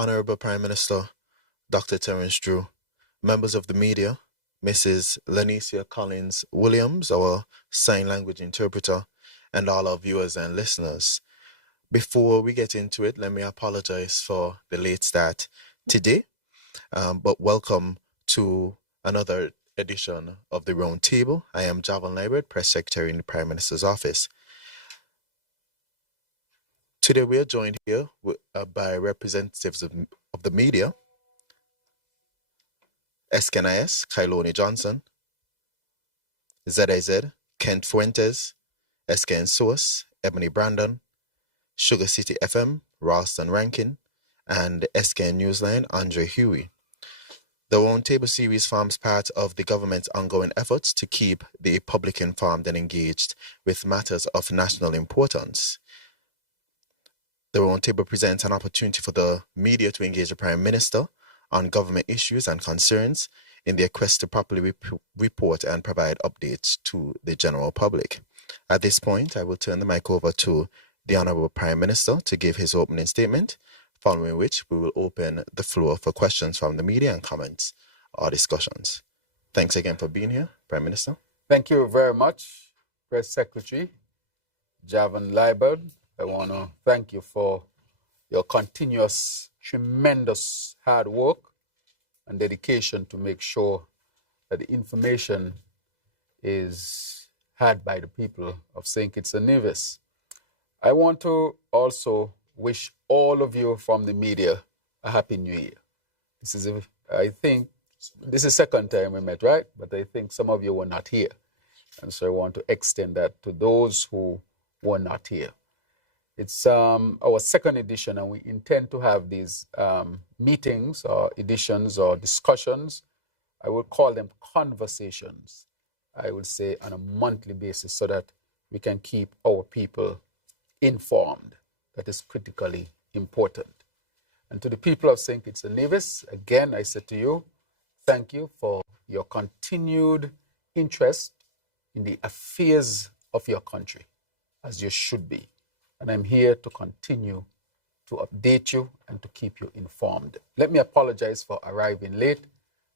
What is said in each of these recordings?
Honorable Prime Minister Dr. Terrance Drew, members of the media, Mrs. Lanicia Collins Williams, our sign language interpreter, and all our viewers and listeners. Before we get into it, let me apologize for the late start today, but welcome to another edition of the Roundtable. I am Javan Liebert, Press Secretary in the Prime Minister's Office. Today we are joined here by representatives of the media, SKNIS, Kailoni Johnson, ZIZ, Kent Fuentes, SKN Source, Ebony Brandon, Sugar City FM, Ralston Rankin, and SKN Newsline, Andre Huey. The Roundtable series forms part of the government's ongoing efforts to keep the public informed and engaged with matters of national importance. The Roundtable presents an opportunity for the media to engage the Prime Minister on government issues and concerns in their quest to properly report and provide updates to the general public. At this point, I will turn the mic over to the Honourable Prime Minister to give his opening statement, following which we will open the floor for questions from the media and comments or discussions. Thanks again for being here, Prime Minister. Thank you very much, Press Secretary Javan Liebert. I want to thank you for your continuous, tremendous hard work and dedication to make sure that the information is had by the people of St. Kitts and Nevis. I want to also wish all of you from the media a Happy New Year. I think this is the second time we met, right? But I think some of you were not here. And so I want to extend that to those who were not here. It's our second edition, and we intend to have these meetings or editions or discussions. I would call them conversations, I would say, on a monthly basis so that we can keep our people informed. That is critically important. And to the people of St. Kitts and Nevis, again, I say to you, thank you for your continued interest in the affairs of your country, as you should be. And I'm here to continue to update you and to keep you informed. Let me apologize for arriving late.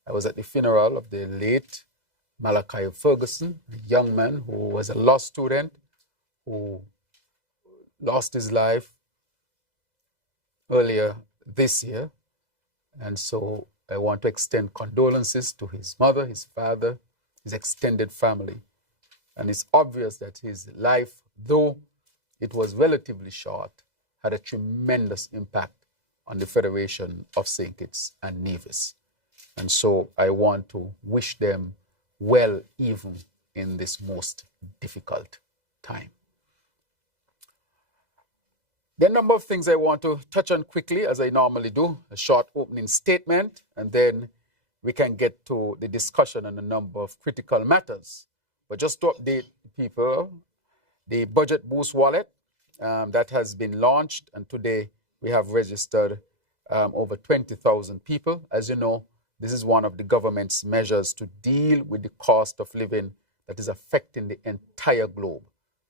I was at the funeral of the late Malachi Ferguson, a young man who was a law student who lost his life earlier this year. And so I want to extend condolences to his mother, his father, his extended family. And it's obvious that his life, though it was relatively short, had a tremendous impact on the Federation of St. Kitts and Nevis. And so I want to wish them well even in this most difficult time. There are a number of things I want to touch on quickly, as I normally do, a short opening statement, and then we can get to the discussion on a number of critical matters. But just to update people, the Budget Boost Wallet that has been launched, and today we have registered over 20,000 people. As you know, this is one of the government's measures to deal with the cost of living that is affecting the entire globe,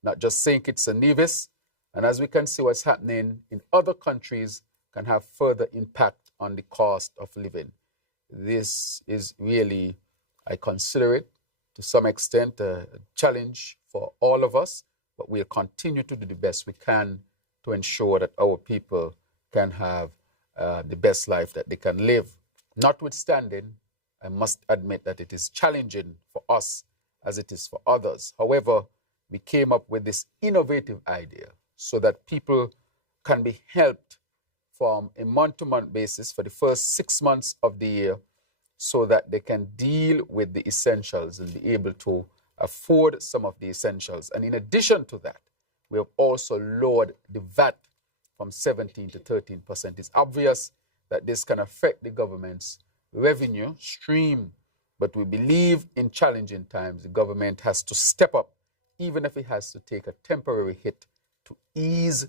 not just St. Kitts and Nevis. And as we can see, what's happening in other countries can have further impact on the cost of living. This is really, I consider it to some extent a challenge for all of us, but we'll continue to do the best we can to ensure that our people can have the best life that they can live. Notwithstanding, I must admit that it is challenging for us as it is for others. However, we came up with this innovative idea so that people can be helped from a month-to-month basis for the first 6 months of the year so that they can deal with the essentials and be able to afford some of the essentials. And in addition to that, we have also lowered the VAT from 17 to 13%. It's obvious that this can affect the government's revenue stream, but we believe in challenging times, the government has to step up, even if it has to take a temporary hit to ease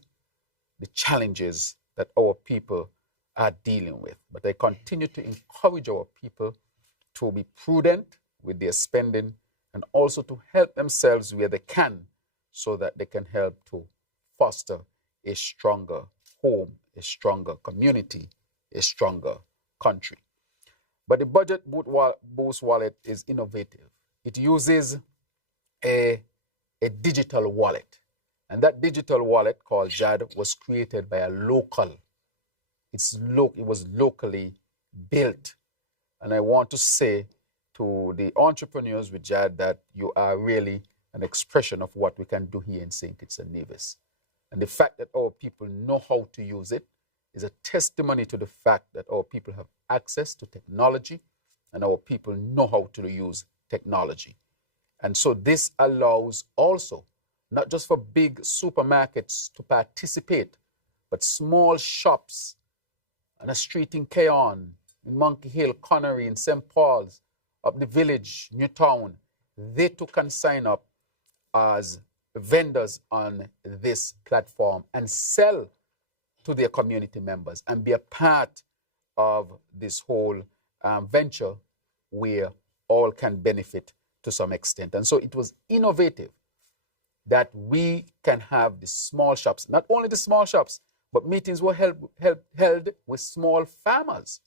the challenges that our people are dealing with. But I continue to encourage our people to be prudent with their spending and also to help themselves where they can so that they can help to foster a stronger home, a stronger community, a stronger country. But the Budget Boost wallet is innovative. It uses a digital wallet. And that digital wallet called JAD was created by a local. It was locally built. And I want to say to the entrepreneurs with JAD that you are really an expression of what we can do here in St. Kitts and Nevis. And the fact that our people know how to use it is a testimony to the fact that our people have access to technology and our people know how to use technology. And so this allows also, not just for big supermarkets to participate, but small shops on a street in Keon, in Monkey Hill, Connery, in St. Paul's, up the village, Newtown, they too can sign up as vendors on this platform and sell to their community members and be a part of this whole venture where all can benefit to some extent. And so it was innovative that we can have the small shops, not only the small shops, but meetings were held with small farmers.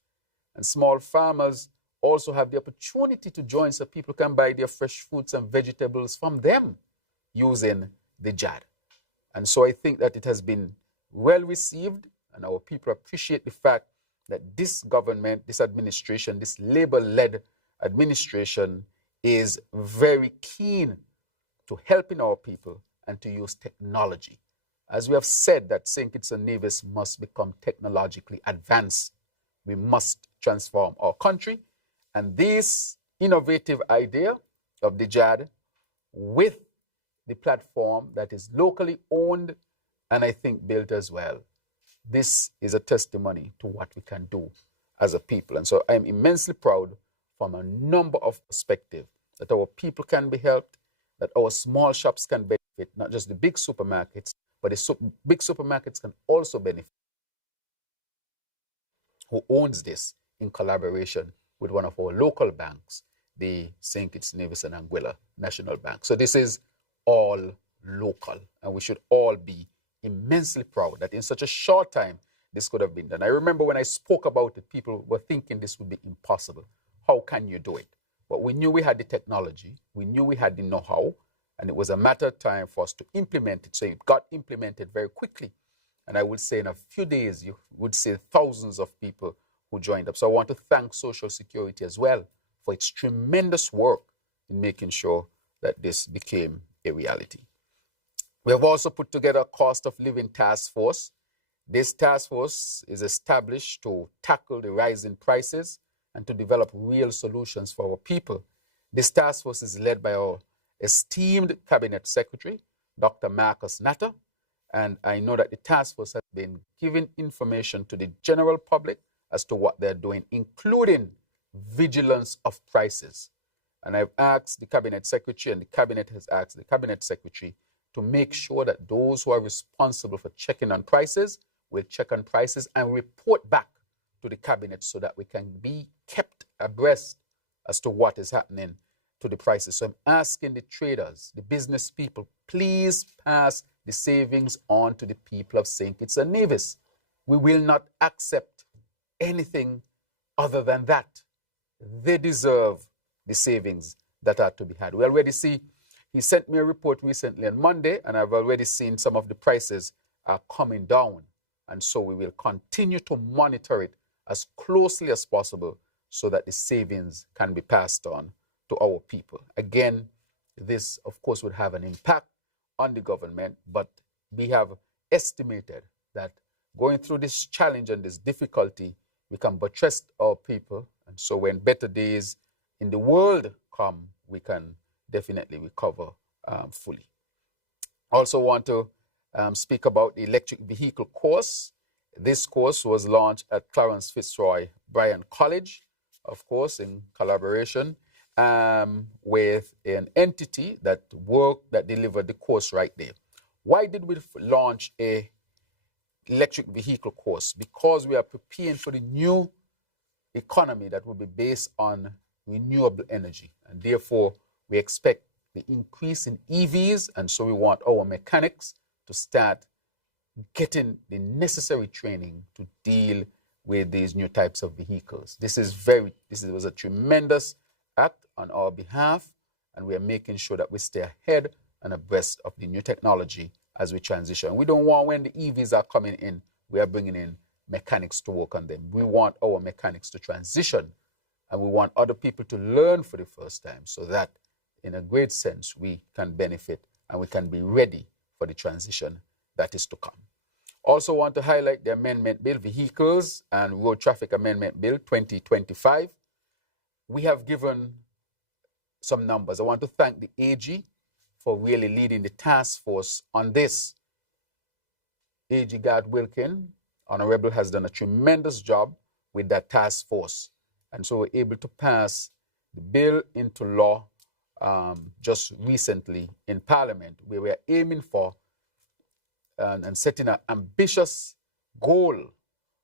And small farmers also have the opportunity to join so people can buy their fresh fruits and vegetables from them using the JAD. And so I think that it has been well received, and our people appreciate the fact that this government, this administration, this Labour-led administration is very keen to helping our people and to use technology. As we have said, that St. Kitts and Nevis must become technologically advanced. We must transform our country. And this innovative idea of the JAD with the platform that is locally owned and I think built as well, this is a testimony to what we can do as a people. And so I'm immensely proud from a number of perspectives that our people can be helped, that our small shops can benefit, not just the big supermarkets, but the big supermarkets can also benefit. Who owns this in collaboration with one of our local banks, the St. Kitts, Nevis and Anguilla National Bank. So this is all local, and we should all be immensely proud that in such a short time this could have been done. I remember when I spoke about it, people were thinking this would be impossible. How can you do it? But we knew we had the technology, we knew we had the know-how, and it was a matter of time for us to implement it. So it got implemented very quickly. And I would say in a few days, you would see thousands of people who joined up. So I want to thank Social Security as well for its tremendous work in making sure that this became a reality. We have also put together a cost of living task force. This task force is established to tackle the rising prices and to develop real solutions for our people. This task force is led by our esteemed Cabinet Secretary, Dr. Marcus Natter, and I know that the task force has been giving information to the general public as to what they're doing, including vigilance of prices. And I've asked the Cabinet Secretary, and the Cabinet has asked the Cabinet Secretary to make sure that those who are responsible for checking on prices will check on prices and report back to the Cabinet so that we can be kept abreast as to what is happening to the prices. So I'm asking the traders, the business people, please pass the savings on to the people of St. Kitts and Nevis. We will not accept anything other than that. They deserve the savings that are to be had. We already see, he sent me a report recently on Monday, and I've already seen some of the prices are coming down. And so we will continue to monitor it as closely as possible so that the savings can be passed on to our people. Again, this, of course, would have an impact on the government, but we have estimated that going through this challenge and this difficulty, we can buttress our people. And so when better days in the world come, we can definitely recover fully. Also want to speak about the electric vehicle course. This course was launched at Clarence Fitzroy Bryan College, of course, in collaboration with an entity that delivered the course right there. Why did we launch a electric vehicle course? Because we are preparing for the new economy that will be based on renewable energy. And therefore, we expect the increase in EVs. And so we want our mechanics to start getting the necessary training to deal with these new types of vehicles. This was a tremendous act on our behalf, and we are making sure that we stay ahead and abreast of the new technology as we transition. We don't want, when the EVs are coming in, we are bringing in mechanics to work on them. We want our mechanics to transition, and we want other people to learn for the first time, so that in a great sense we can benefit and we can be ready for the transition that is to come. Also want to highlight the Amendment Bill, Vehicles and Road Traffic Amendment Bill 2025. We have given some numbers. I want to thank the AG for really leading the task force on this. AG Gad Wilkin, Honorable, has done a tremendous job with that task force. And so we're able to pass the bill into law just recently in Parliament, where we are aiming for and setting an ambitious goal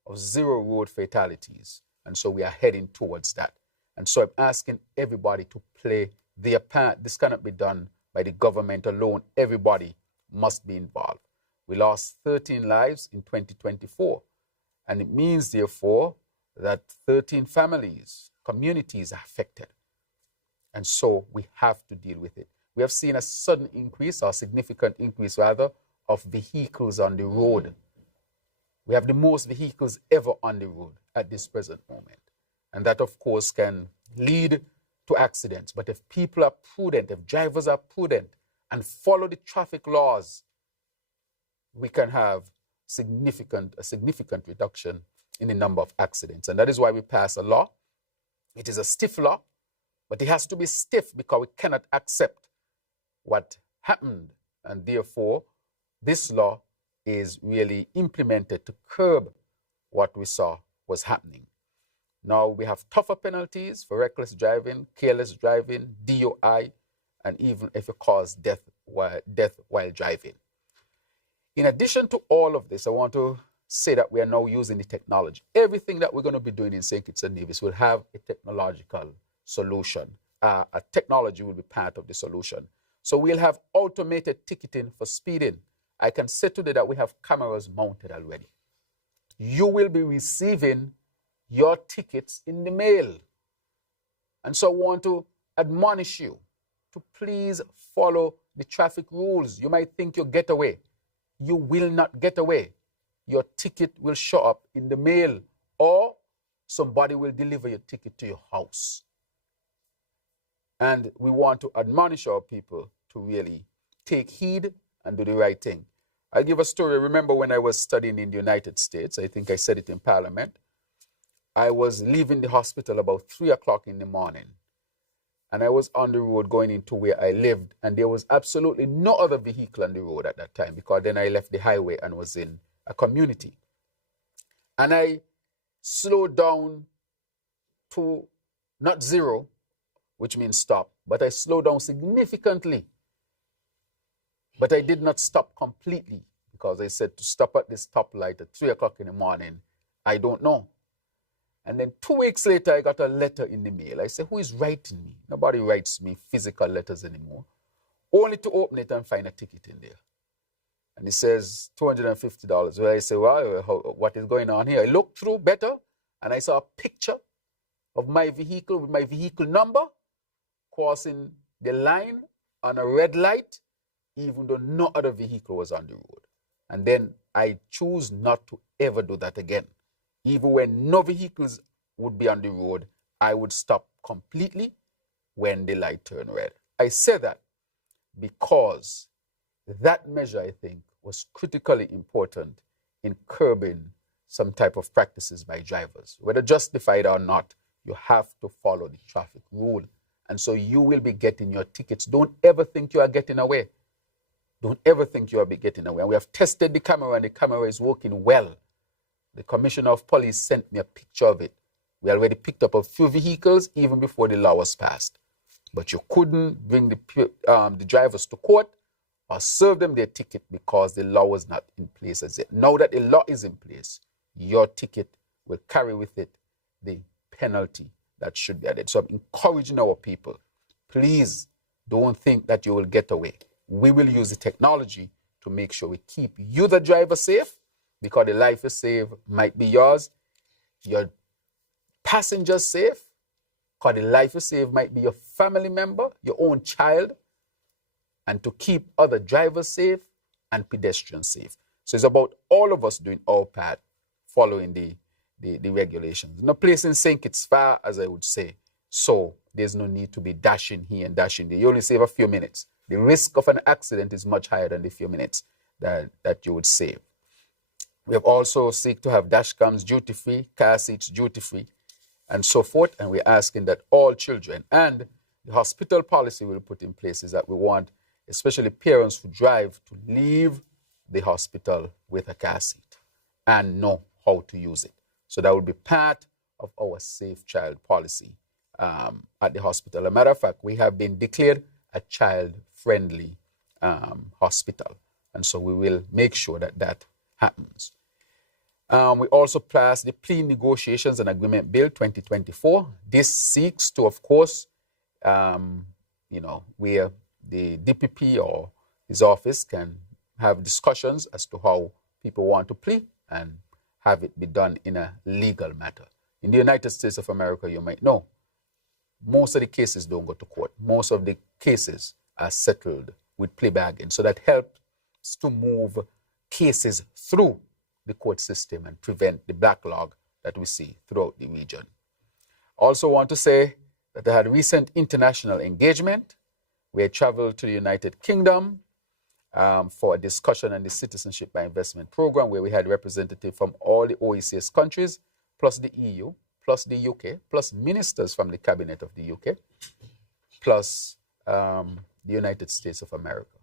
of 0 road fatalities. And so we are heading towards that. And so I'm asking everybody to play their part. This cannot be done by the government alone. Everybody must be involved. We lost 13 lives in 2024. And it means, therefore, that 13 families, communities are affected. And so we have to deal with it. We have seen a sudden increase, or significant increase rather, of vehicles on the road. We have the most vehicles ever on the road at this present moment. And that, of course, can lead to accidents. But if people are prudent, if drivers are prudent and follow the traffic laws, we can have a significant reduction in the number of accidents. And that is why we pass a law. It is a stiff law, but it has to be stiff because we cannot accept what happened. And therefore, this law is really implemented to curb what we saw was happening. Now we have tougher penalties for reckless driving, careless driving, DUI, and even if it causes death while driving. In addition to all of this, I want to say that we are now using the technology. Everything that we're going to be doing in St. Kitts and Nevis will have a technological solution. A technology will be part of the solution. So we'll have automated ticketing for speeding. I can say today that we have cameras mounted already. You will be receiving your tickets in the mail. And so I want to admonish you to please follow the traffic rules. You might think you'll get away. You will not get away. Your ticket will show up in the mail, or somebody will deliver your ticket to your house. And we want to admonish our people to really take heed and do the right thing. I'll give a story. Remember when I was studying in the United States, I think I said it in Parliament, I was leaving the hospital about 3 o'clock in the morning. And I was on the road going into where I lived, and there was absolutely no other vehicle on the road at that time, because then I left the highway and was in a community. And I slowed down to not 0, which means stop, but I slowed down significantly. But I did not stop completely, because I said to stop at this stoplight at 3 o'clock in the morning, I don't know. And then 2 weeks later, I got a letter in the mail. I said, who is writing me? Nobody writes me physical letters anymore. Only to open it and find a ticket in there. And it says $250. Well, I said, well, what is going on here? I looked through better, and I saw a picture of my vehicle with my vehicle number crossing the line on a red light, even though no other vehicle was on the road. And then I choose not to ever do that again. Even when no vehicles would be on the road, I would stop completely when the light turned red. I say that because that measure, I think, was critically important in curbing some type of practices by drivers. Whether justified or not, you have to follow the traffic rule. And so you will be getting your tickets. Don't ever think you are getting away. Don't ever think you are getting away. And we have tested the camera, and the camera is working well. The Commissioner of Police sent me a picture of it. We already picked up a few vehicles even before the law was passed. But you couldn't bring the drivers to court or serve them their ticket because the law was not in place as yet. Now that the law is in place, your ticket will carry with it the penalty that should be added. So I'm encouraging our people, please don't think that you will get away. We will use the technology to make sure we keep you, the driver, safe, because the life you save might be yours. your passengers safe, because the life you save might be your family member, your own child, and to keep other drivers safe and pedestrians safe. So it's about all of us doing our part, following the regulations. No place in sink, it's far, as I would say. So there's no need to be dashing here and dashing there. You only save a few minutes. The risk of an accident is much higher than the few minutes that you would save. We have also seek to have dash cams duty-free, car seats duty-free, and so forth. And we're asking that all children, and the hospital policy we'll put in place is that we want, especially parents who drive, to leave the hospital with a car seat and know how to use it. So that will be part of our safe child policy at the hospital. As a matter of fact, we have been declared a child-friendly hospital. And so we will make sure that that happens. We also passed the Plea Negotiations and Agreement Bill 2024. This seeks to, of course, where the DPP or his office can have discussions as to how people want to plea and have it be done in a legal matter. In the United States of America, you might know, most of the cases don't go to court. Most of the cases are settled with plea bargain. So that helps to move cases through the court system and prevent the backlog that we see throughout the region. Also want to say that I had recent international engagement. We traveled to the United Kingdom for a discussion on the Citizenship by Investment Program, where we had representatives from all the OECS countries, plus the EU, plus the UK, plus ministers from the cabinet of the UK, plus the United States of America.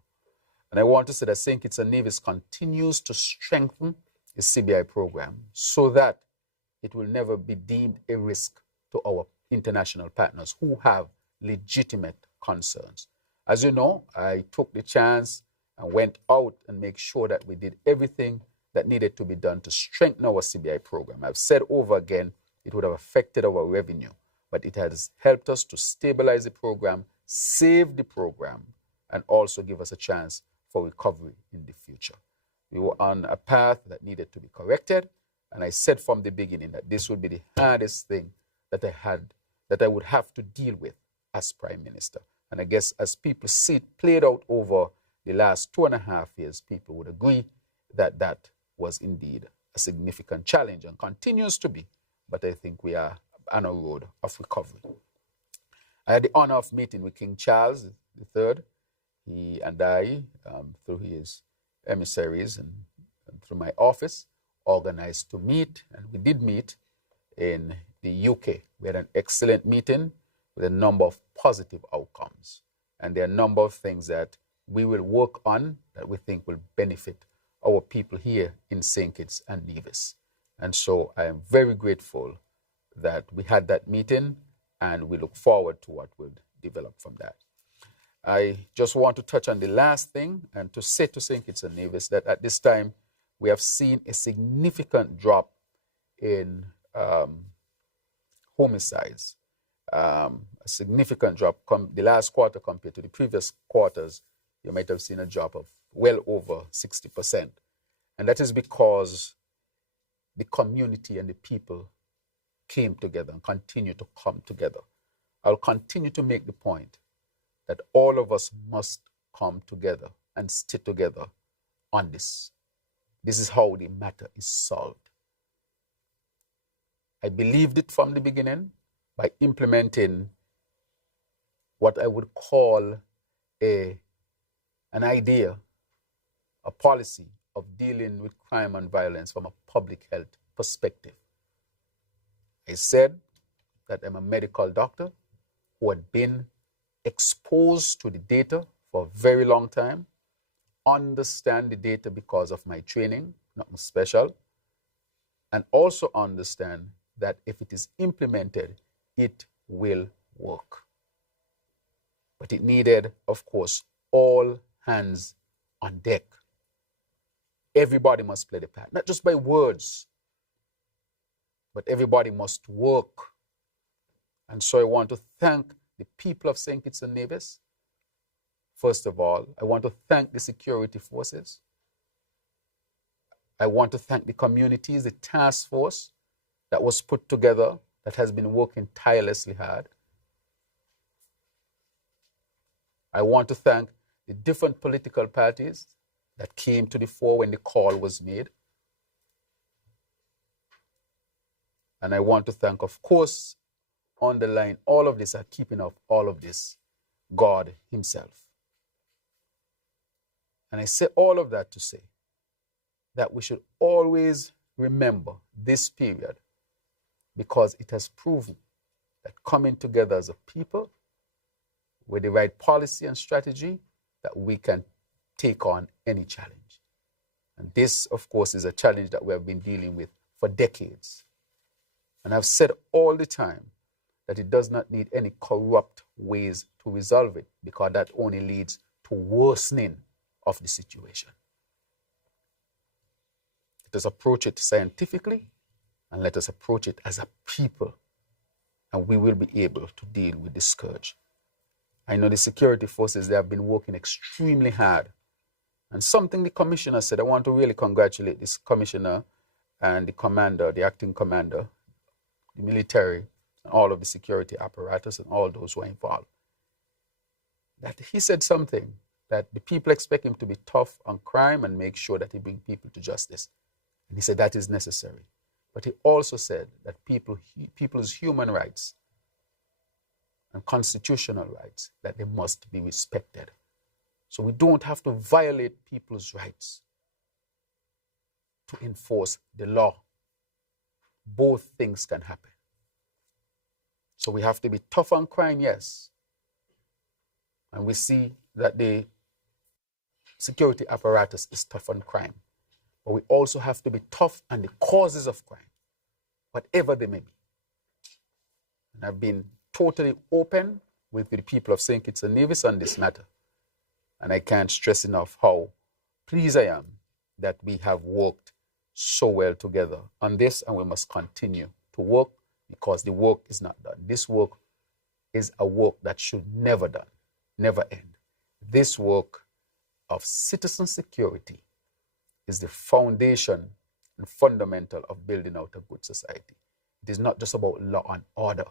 And I want to say that St. Kitts and Nevis continues to strengthen the CBI program so that it will never be deemed a risk to our international partners who have legitimate concerns. As you know, I took the chance and went out and make sure that we did everything that needed to be done to strengthen our CBI program. I've said over again, it would have affected our revenue, but it has helped us to stabilize the program, save the program, and also give us a chance for recovery in the future. We were on a path that needed to be corrected, and I said from the beginning that this would be the hardest thing that I would have to deal with as Prime Minister. And I guess as people see it played out over the last 2.5 years, people would agree that that was indeed a significant challenge and continues to be. But I think we are on a road of recovery. I had the honor of meeting with King Charles III. He and I, through his emissaries and through my office, organized to meet, and we did meet in the UK. We had an excellent meeting with a number of positive outcomes. And there are a number of things that we will work on that we think will benefit our people here in St. Kitts and Nevis. And so I am very grateful that we had that meeting, and we look forward to what will develop from that. I just want to touch on the last thing and to say to St. Kitts and Nevis that at this time we have seen a significant drop in homicides. A significant drop. The last quarter compared to the previous quarters, you might have seen a drop of well over 60%. And that is because the community and the people came together and continue to come together. I'll continue to make the point that all of us must come together and stick together on this. This is how the matter is solved. I believed it from the beginning by implementing what I would call an idea, a policy of dealing with crime and violence from a public health perspective. I said that I'm a medical doctor who had been exposed to the data for a very long time, understand the data because of my training, nothing special, and also understand that if it is implemented, it will work. But it needed, of course, all hands on deck. Everybody must play the part, not just by words, but everybody must work. And so I want to thank the people of St. Kitts and Nevis. First of all, I want to thank the security forces. I want to thank the communities, the task force, that was put together, that has been working tirelessly hard. I want to thank the different political parties that came to the fore when the call was made. And I want to thank, of course, on the line, all of this, are keeping up all of this, God himself. And I say all of that to say that we should always remember this period, because it has proven that coming together as a people with the right policy and strategy, that we can take on any challenge. And this, of course, is a challenge that we have been dealing with for decades. And I've said all the time that it does not need any corrupt ways to resolve it, because that only leads to worsening of the situation. Let us approach it scientifically, and let us approach it as a people, and we will be able to deal with this scourge. I know the security forces, they have been working extremely hard. And something the commissioner said, I want to really congratulate this commissioner and the commander, the acting commander, the military, and all of the security apparatus and all those who are involved. That he said something, that the people expect him to be tough on crime and make sure that he brings people to justice. And he said that is necessary. But he also said that people's human rights and constitutional rights, that they must be respected. So we don't have to violate people's rights to enforce the law. Both things can happen. So we have to be tough on crime, yes. And we see that the security apparatus is tough on crime. But we also have to be tough on the causes of crime, whatever they may be. And I've been totally open with the people of St. Kitts and Nevis on this matter. And I can't stress enough how pleased I am that we have worked so well together on this, and we must continue to work, because the work is not done. This work is a work that should never done, never end. This work of citizen security is the foundation and fundamental of building out a good society. It is not just about law and order.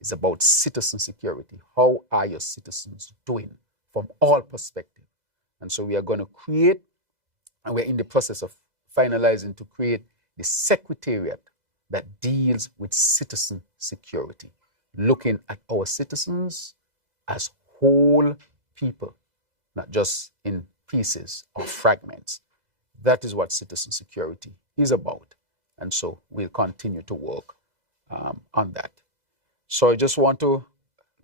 It's about citizen security. How are your citizens doing from all perspectives? And so we are going to create, and we're in the process of finalizing to create the secretariat that deals with citizen security, looking at our citizens as whole people, not just in pieces or fragments. That is what citizen security is about. And so we'll continue to work on that. So I just want to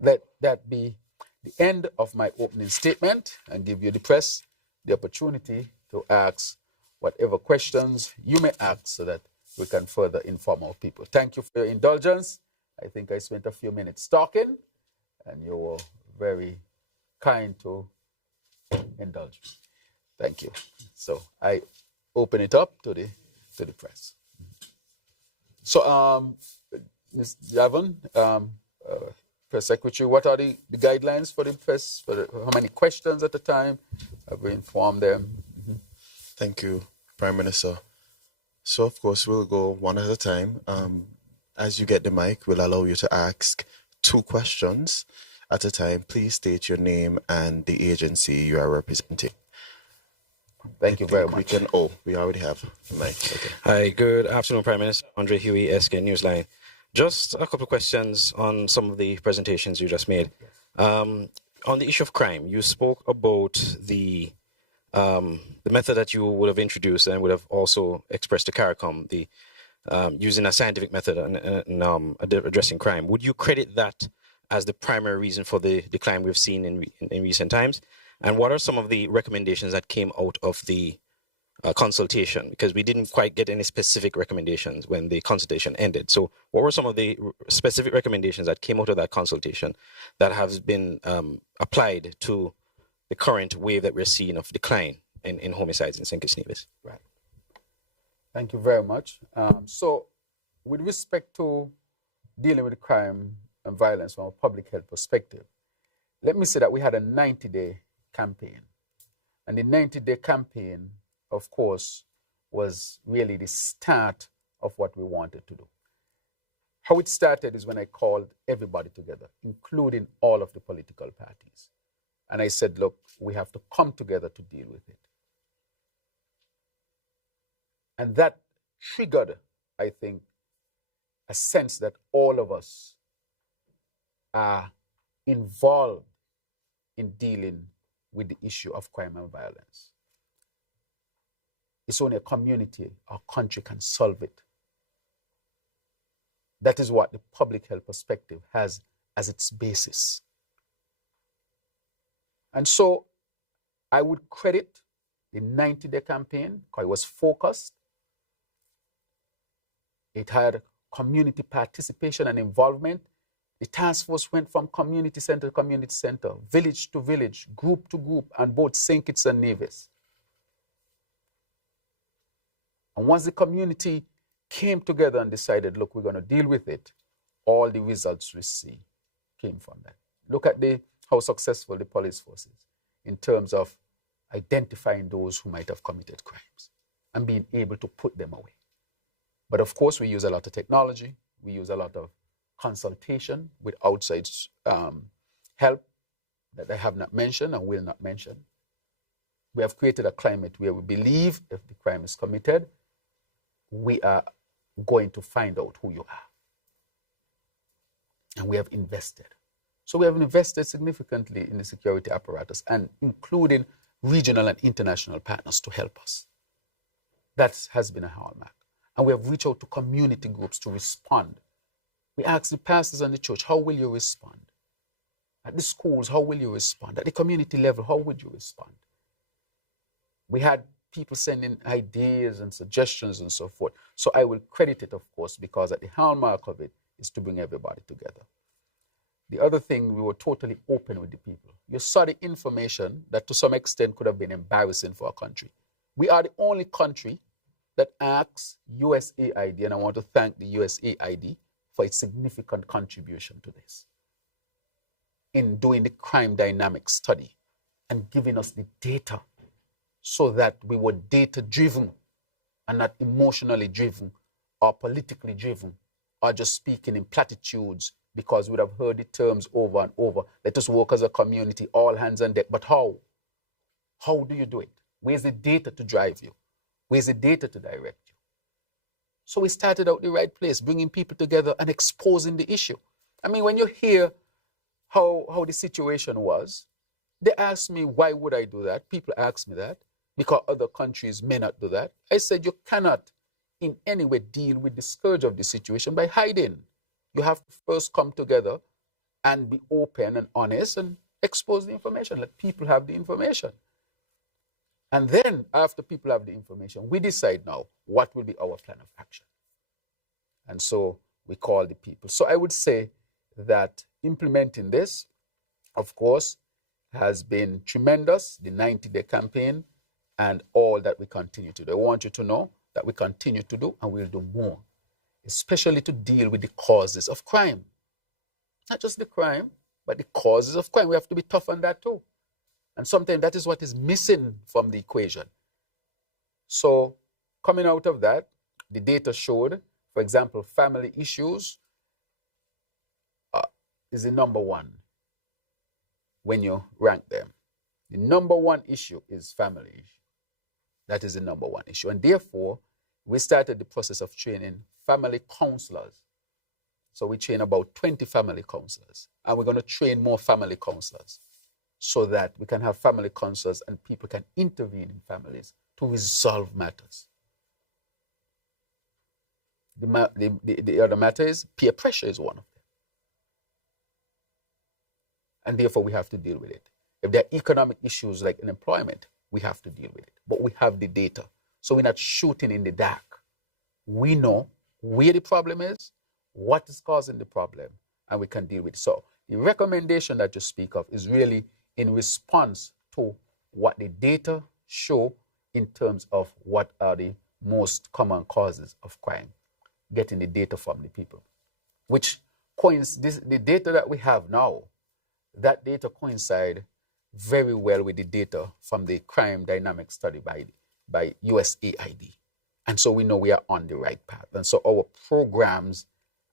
let that be the end of my opening statement, and give you, the press, the opportunity to ask whatever questions you may ask, so that we can further inform our people. Thank you for your indulgence. I think I spent a few minutes talking, and you were very kind to indulge me. Thank you. So I open it up to the press. So, Ms. Javon, Press Secretary, what are the guidelines for the press? How many questions at a time? Have we informed them? Mm-hmm. Thank you, Prime Minister. So, of course, we'll go one at a time. As you get the mic, we'll allow you to ask 2 questions at a time. Please state your name and the agency you are representing. Thank you very much. We already have the mic. Okay. Hi, good afternoon, Prime Minister. Andre Huey, SK Newsline. Just a couple of questions on some of the presentations you just made. On the issue of crime, you spoke about the method that you would have introduced and would have also expressed to CARICOM, the using a scientific method in addressing crime. Would you credit that as the primary reason for the decline we've seen in recent times? And what are some of the recommendations that came out of the consultation? Because we didn't quite get any specific recommendations when the consultation ended. So what were some of the specific recommendations that came out of that consultation that have been applied to the current wave that we're seeing of decline in homicides in St. Kitts Nevis? Right. Thank you very much. So with respect to dealing with crime and violence from a public health perspective, let me say that we had a 90-day campaign. And the 90-day campaign, of course, was really the start of what we wanted to do. How it started is when I called everybody together, including all of the political parties. And I said, look, we have to come together to deal with it. And that triggered, I think, a sense that all of us are involved in dealing with the issue of crime and violence. It's only a community or country can solve it. That is what the public health perspective has as its basis. And so I would credit the 90-day campaign because it was focused. It had community participation and involvement. The task force went from community center to community center, village to village, group to group, and both St. Kitts and Nevis. And once the community came together and decided, look, we're going to deal with it, all the results we see came from that. Look at how successful the police force is in terms of identifying those who might have committed crimes and being able to put them away. But of course, we use a lot of technology. We use a lot of consultation with outside help that I have not mentioned and will not mention. We have created a climate where we believe if the crime is committed, we are going to find out who you are. And we have invested. So we have invested significantly in the security apparatus and including regional and international partners to help us. That has been a hallmark. And we have reached out to community groups to respond. We asked the pastors and the church, how will you respond? At the schools, how will you respond? At the community level, how would you respond? We had people sending ideas and suggestions and so forth. So I will credit it, of course, because at the hallmark of it is to bring everybody together. The other thing, we were totally open with the people. You saw the information that to some extent could have been embarrassing for our country. We are the only country that asks USAID, and I want to thank the USAID for its significant contribution to this in doing the crime dynamic study and giving us the data so that we were data-driven and not emotionally driven or politically driven or just speaking in platitudes because we would have heard the terms over and over. Let us work as a community, all hands on deck. But how? How do you do it? Where's the data to drive you? Where's the data to direct you? So we started out the right place, bringing people together and exposing the issue. I mean, when you hear how the situation was, they asked me, why would I do that? People ask me that because other countries may not do that. I said, you cannot in any way deal with the scourge of the situation by hiding. You have to first come together and be open and honest and expose the information. Let people have the information. And then after people have the information, we decide now what will be our plan of action. And so we call the people. So I would say that implementing this, of course, has been tremendous, the 90-day campaign and all that we continue to do. I want you to know that we continue to do and we'll do more, especially to deal with the causes of crime. Not just the crime, but the causes of crime. We have to be tough on that too. And sometimes that is what is missing from the equation. So coming out of that, the data showed, for example, family issues is the number one when you rank them. The number one issue is family issue. That is the number one issue. And therefore, we started the process of training family counselors. So we train about 20 family counselors. And we're going to train more family counselors, so that we can have family counselors and people can intervene in families to resolve matters. The other matter is peer pressure is one of them. And therefore we have to deal with it. If there are economic issues like unemployment, we have to deal with it. But we have the data. So we're not shooting in the dark. We know where the problem is, what is causing the problem, and we can deal with it. So the recommendation that you speak of is really in response to what the data show in terms of what are the most common causes of crime, getting the data from the people, which the data that we have now, that data coincide very well with the data from the crime dynamic study by USAID. And so we know we are on the right path. And so our programs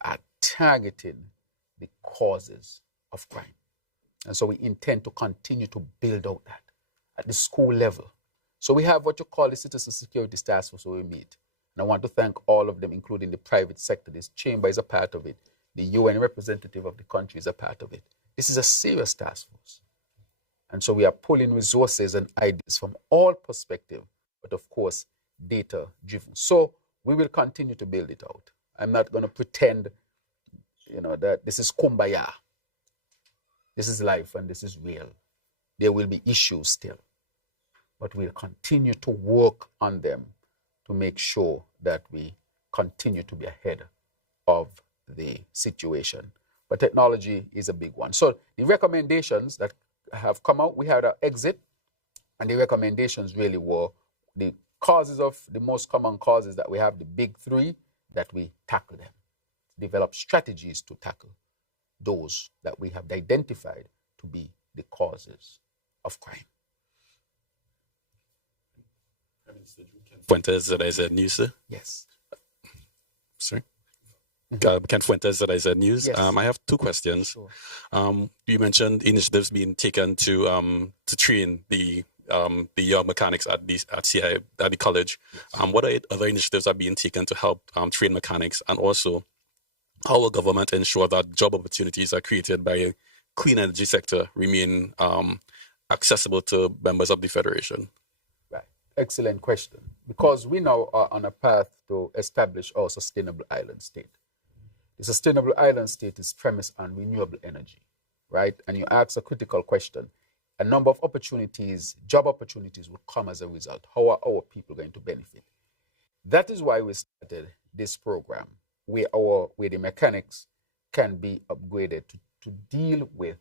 are targeting the causes of crime. And so we intend to continue to build out that at the school level. So we have what you call the Citizen Security Task Force where we meet. And I want to thank all of them, including the private sector. This chamber is a part of it. The UN representative of the country is a part of it. This is a serious task force. And so we are pulling resources and ideas from all perspectives, but of course, data-driven. So we will continue to build it out. I'm not going to pretend, that this is kumbaya. This is life and this is real. There will be issues still, but we'll continue to work on them to make sure that we continue to be ahead of the situation. But technology is a big one. So the recommendations that have come out, we had an exit, and the recommendations really were the most common causes that we have, the big three, that we tackle them, develop strategies to tackle those that we have identified to be the causes of crime. Fuentes, that is news. Yes. Sorry. Ken Fuentes, that is news. Yes. I have two questions. Sure. You mentioned initiatives being taken to train the young mechanics at the college. Yes. What other initiatives are being taken to help train mechanics, and also how will government ensure that job opportunities are created by a clean energy sector remain accessible to members of the federation? Right. Excellent question. Because we now are on a path to establish our sustainable island state. The sustainable island state is premised on renewable energy, right? And you ask a critical question. A number of opportunities, job opportunities will come as a result. How are our people going to benefit? That is why we started this program where the mechanics can be upgraded to deal with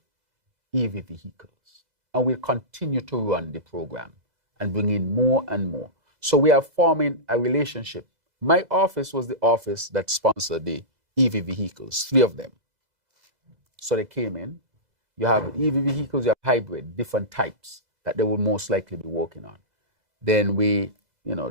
EV vehicles. And we'll continue to run the program and bring in more and more. So we are forming a relationship. My office was the office that sponsored the EV vehicles, 3 of them. So they came in. You have EV vehicles, you have hybrid, different types that they will most likely be working on. Then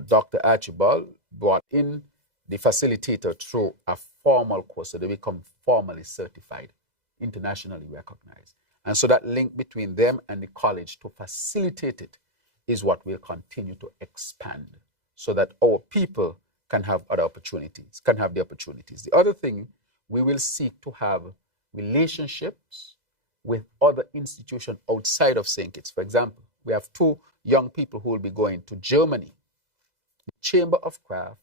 Dr. Archibald brought in the facilitator through a formal course, so they become formally certified, internationally recognized. And so that link between them and the college to facilitate it is what will continue to expand so that our people can have other opportunities, can have the opportunities. The other thing, we will seek to have relationships with other institutions outside of St. Kitts. For example, we have 2 young people who will be going to Germany. The Chamber of Craft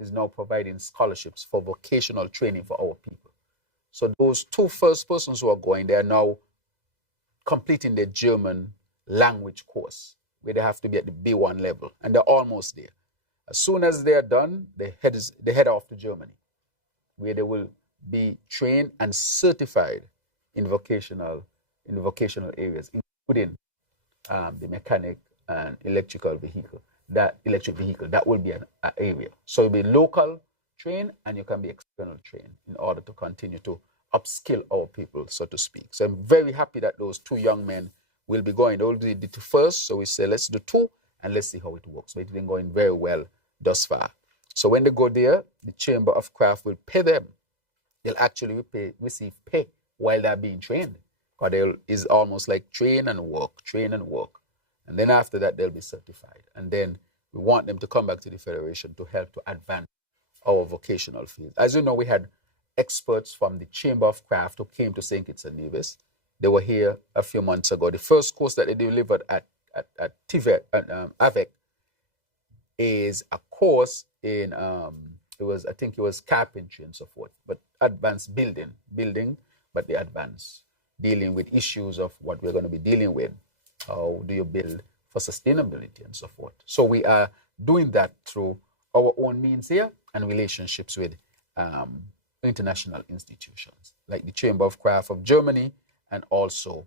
is now providing scholarships for vocational training for our people. So those 2 first persons who are going, they are now completing their German language course, where they have to be at the B1 level, and they're almost there. As soon as they are done, they head off to Germany, where they will be trained and certified in vocational areas, including the mechanic and electric vehicle. That will be an area. So you'll be local trained and you can be external trained in order to continue to upskill our people, so to speak. So I'm very happy that those 2 young men will be going. They will do the 2 first, so we say let's do 2 and let's see how it works. But it's been going very well thus far. So when they go there, the Chamber of Craft will pay them. They'll actually receive pay while they're being trained. Because it's almost like train and work. And then after that, they'll be certified. And then we want them to come back to the Federation to help to advance our vocational field. As you know, we had experts from the Chamber of Craft who came to St. Kitts and Nevis. They were here a few months ago. The first course that they delivered at AVEC is a course in, I think it was carpentry and so forth, but advanced building, but the advanced, dealing with issues of what we're going to be dealing with. How do you build for sustainability and so forth? So we are doing that through our own means here and relationships with international institutions like the Chamber of Craft of Germany, and also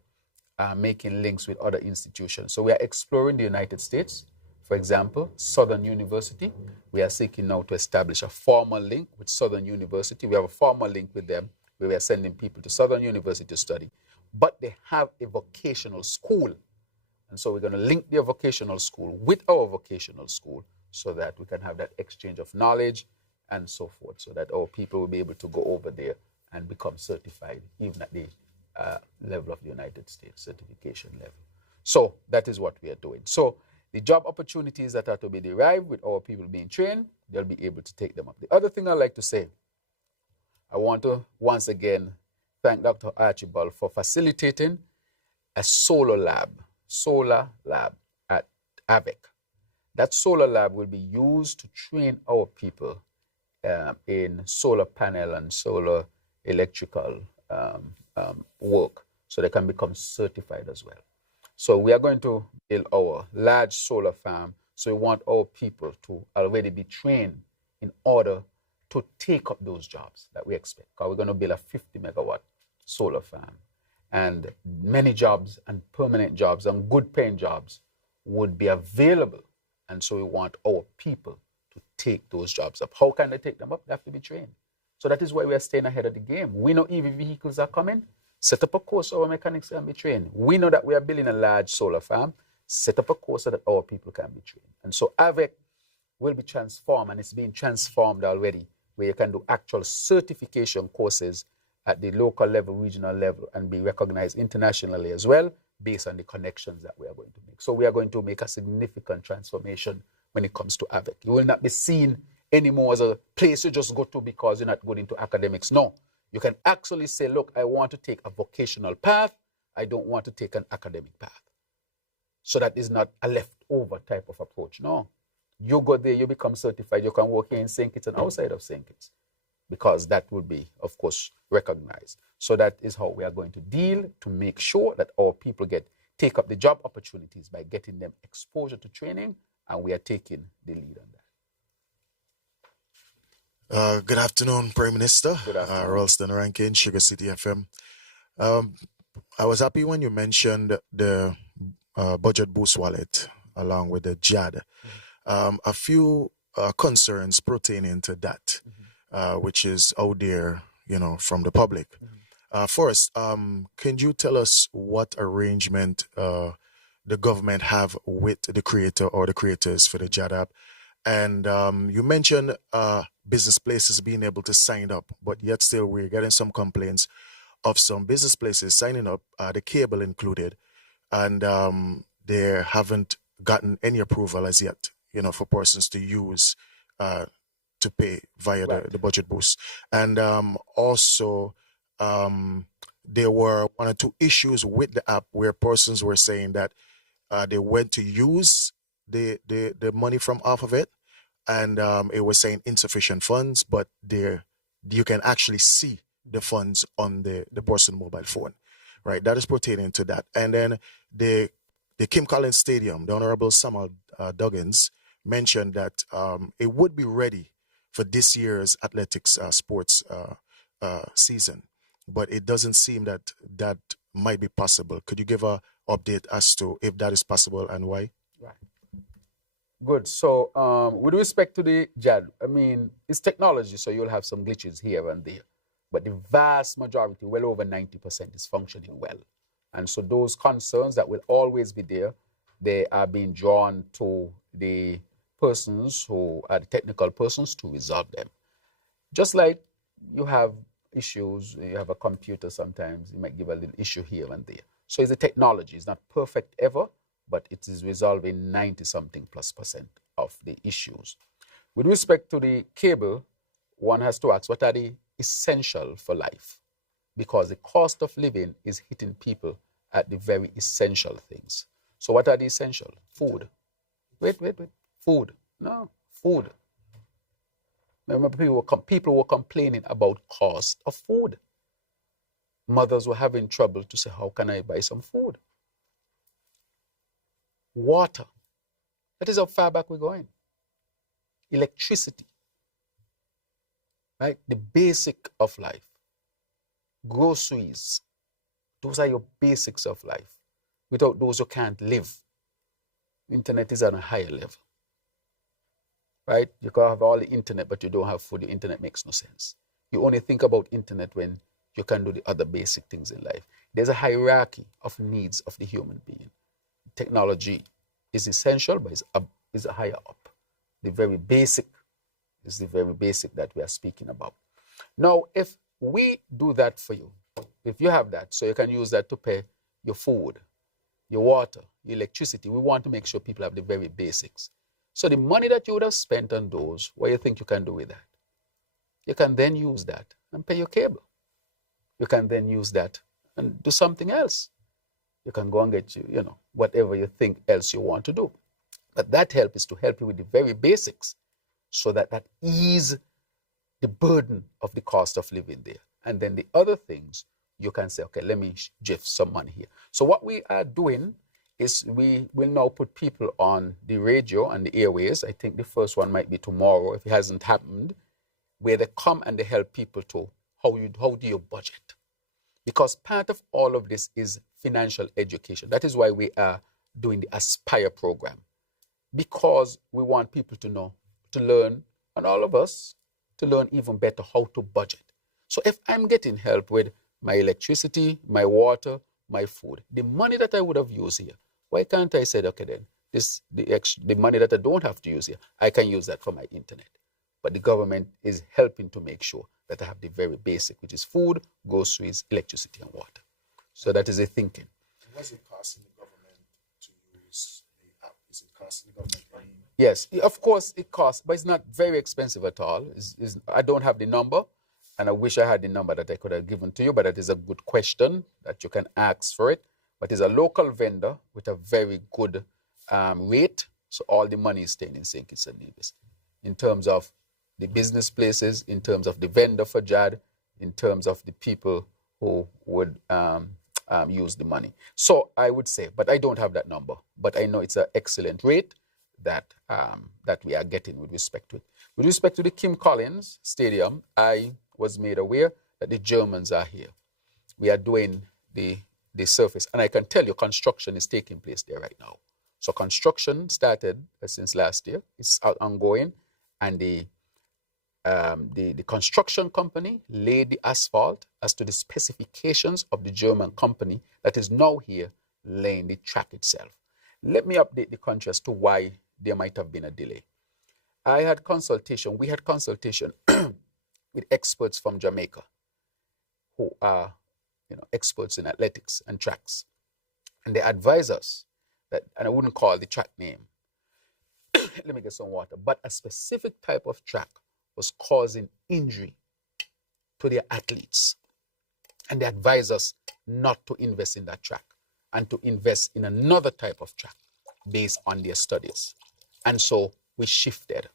making links with other institutions. So we are exploring the United States. For example, Southern University. We are seeking now to establish a formal link with Southern University. We have a formal link with them where we are sending people to Southern University to study. But they have a vocational school. And so we're going to link their vocational school with our vocational school so that we can have that exchange of knowledge and so forth, so that our people will be able to go over there and become certified, even at the level of the United States certification level. So that is what we are doing. So the job opportunities that are to be derived with our people being trained, they'll be able to take them up. The other thing I'd like to say, I want to once again thank Dr. Archibald for facilitating a solar lab at AVIC. That solar lab will be used to train our people in solar panel and solar electrical work, so they can become certified as well. So we are going to build our large solar farm. So we want our people to already be trained in order to take up those jobs that we expect. Because we're going to build a 50 megawatt solar farm. And many jobs and permanent jobs and good paying jobs would be available. And so we want our people to take those jobs up. How can they take them up? They have to be trained. So that is why we are staying ahead of the game. We know EV vehicles are coming. Set up a course so our mechanics can be trained. We know that we are building a large solar farm. Set up a course so that our people can be trained. And so AVIC will be transformed, and it's being transformed already, where you can do actual certification courses at the local level, regional level, and be recognized internationally as well, based on the connections that we are going to make. So we are going to make a significant transformation when it comes to AVIC. You will not be seen anymore as a place you just go to because you're not good into academics. No, you can actually say, look, I want to take a vocational path. I don't want to take an academic path. So that is not a leftover type of approach. No, you go there, you become certified. You can work here in St. Kitts and outside of St. Kitts, because that will be, of course, recognized. So that is how we are going to deal to make sure that our people take up the job opportunities by getting them exposure to training, and we are taking the lead on that. Good afternoon, Prime Minister. Good afternoon. Ralston Rankin, Sugar City FM. I was happy when you mentioned the budget boost wallet along with the JAD. A few concerns pertaining to that, which is out there, from the public. First, can you tell us what arrangement the government have with the creator or the creators for the JAD app? And you mentioned business places being able to sign up, but yet still we're getting some complaints of some business places signing up, the cable included, and they haven't gotten any approval as yet, for persons to use to pay via the budget boost. And also, there were one or two issues with the app where persons were saying that they went to use the money from off of it, and it was saying insufficient funds, but you can actually see the funds on the person's mobile phone, right? That is pertaining to that. And then the Kim Collins Stadium, the Honorable Samuel Duggins mentioned that it would be ready for this year's athletics sports season, but it doesn't seem that might be possible. Could you give an update as to if that is possible and why? Right. Good. So with respect to the JAD, it's technology, so you'll have some glitches here and there. But the vast majority, well over 90%, is functioning well. And so those concerns that will always be there, they are being drawn to the persons who are the technical persons to resolve them. Just like you have issues, you have a computer sometimes, you might give a little issue here and there. So it's the technology. It's not perfect ever, but it is resolving 90-something+% of the issues. With respect to the cable, one has to ask, what are the essential for life? Because the cost of living is hitting people at the very essential things. So what are the essential? Food. Wait. Food. No, food. Remember, people were complaining about cost of food. Mothers were having trouble to say, how can I buy some food? Water. That is how far back we're going. Electricity. Right? The basic of life. Groceries. Those are your basics of life. Without those, you can't live. Internet is on a higher level. Right? You can have all the internet, but you don't have food. The internet makes no sense. You only think about internet when you can do the other basic things in life. There's a hierarchy of needs of the human being. Technology is essential, but is a higher up. The very basic is the very basic that we are speaking about. Now, if we do that for you. If you have that, so you can use that to pay your food, your water, your electricity. We want to make sure people have the very basics. So the money that you would have spent on those, what do you think you can do with that? You can then use that and pay your cable. You can then use that and do something else. You can go and get whatever you think else you want to do. But that help is to help you with the very basics so that ease the burden of the cost of living there. And then the other things, you can say, okay, let me shift some money here. So what we are doing is we will now put people on the radio and the airways. I think the first one might be tomorrow, if it hasn't happened, where they come and they help people to how do you budget? Because part of all of this is financial education. That is why we are doing the Aspire program, because we want people to know, to learn, and all of us to learn even better how to budget. So if I'm getting help with my electricity, my water, my food, the money that I would have used here, why can't I say, okay then, the money that I don't have to use here, I can use that for my internet. But the government is helping to make sure that I have the very basic, which is food, groceries, electricity, and water. So that is a thinking. What's it costing the government to use the app? Is it costing the government any? Yes, of course it costs, but it's not very expensive at all. I don't have the number, and I wish I had the number that I could have given to you, but that is a good question that you can ask for it. But it's a local vendor with a very good rate, so all the money is staying in St. Kitts and Nevis. In terms of the business places, in terms of the vendor for JAD, in terms of the people who would use the money. So I would say, but I don't have that number, but I know it's an excellent rate that we are getting with respect to it. With respect to the Kim Collins Stadium, I was made aware that the Germans are here. We are doing the surface, and I can tell you construction is taking place there right now. So construction started since last year. It's ongoing, and the construction company laid the asphalt as to the specifications of the German company that is now here laying the track itself. Let me update the country as to why there might have been a delay. We had consultation with experts from Jamaica who are experts in athletics and tracks. And they advise us that, and I wouldn't call the track name, let me get some water, but a specific type of track was causing injury to their athletes. And they advise us not to invest in that track and to invest in another type of track based on their studies. And so we shifted.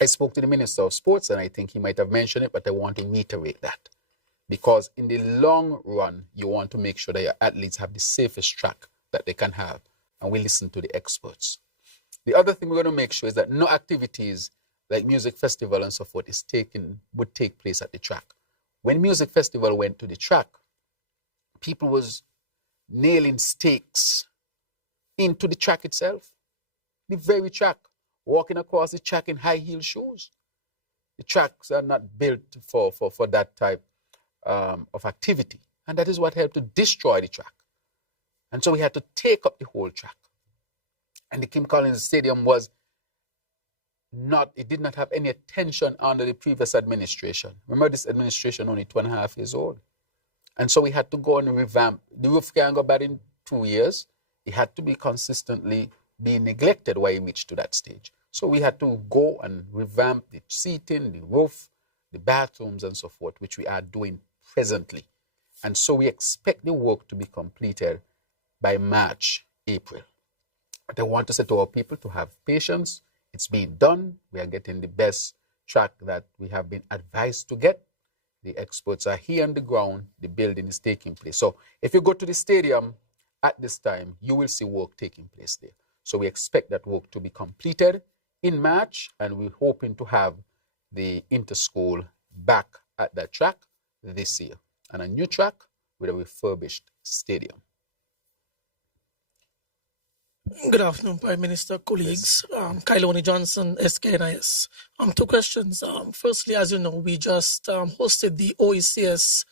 I spoke to the Minister of Sports, and I think he might have mentioned it, but I want to reiterate that. Because in the long run, you want to make sure that your athletes have the safest track that they can have. And we listen to the experts. The other thing we're going to make sure is that no activities like music festival and so forth would take place at the track. When music festival went to the track, people was nailing stakes into the track itself. The very track, walking across the track in high heel shoes. The tracks are not built for that type of activity. And that is what helped to destroy the track. And so we had to take up the whole track. And the Kim Collins Stadium it did not have any attention under the previous administration. Remember, this administration only 2.5 years old. And so we had to go and revamp. The roof can't go bad in 2 years. It had to be consistently being neglected while it reached to that stage. So we had to go and revamp the seating, the roof, the bathrooms, and so forth, which we are doing presently. And so we expect the work to be completed by March, April. But I want to say to our people to have patience. It's being done. We are getting the best track that we have been advised to get. The experts are here on the ground. The building is taking place. So if you go to the stadium at this time, you will see work taking place there. So we expect that work to be completed in March, and we're hoping to have the inter-school back at that track this year, and a new track with a refurbished stadium. Good afternoon, Prime Minister, colleagues. Kyloni Johnson, SKNIS. 2 questions. Firstly, as you know, we just hosted the OECS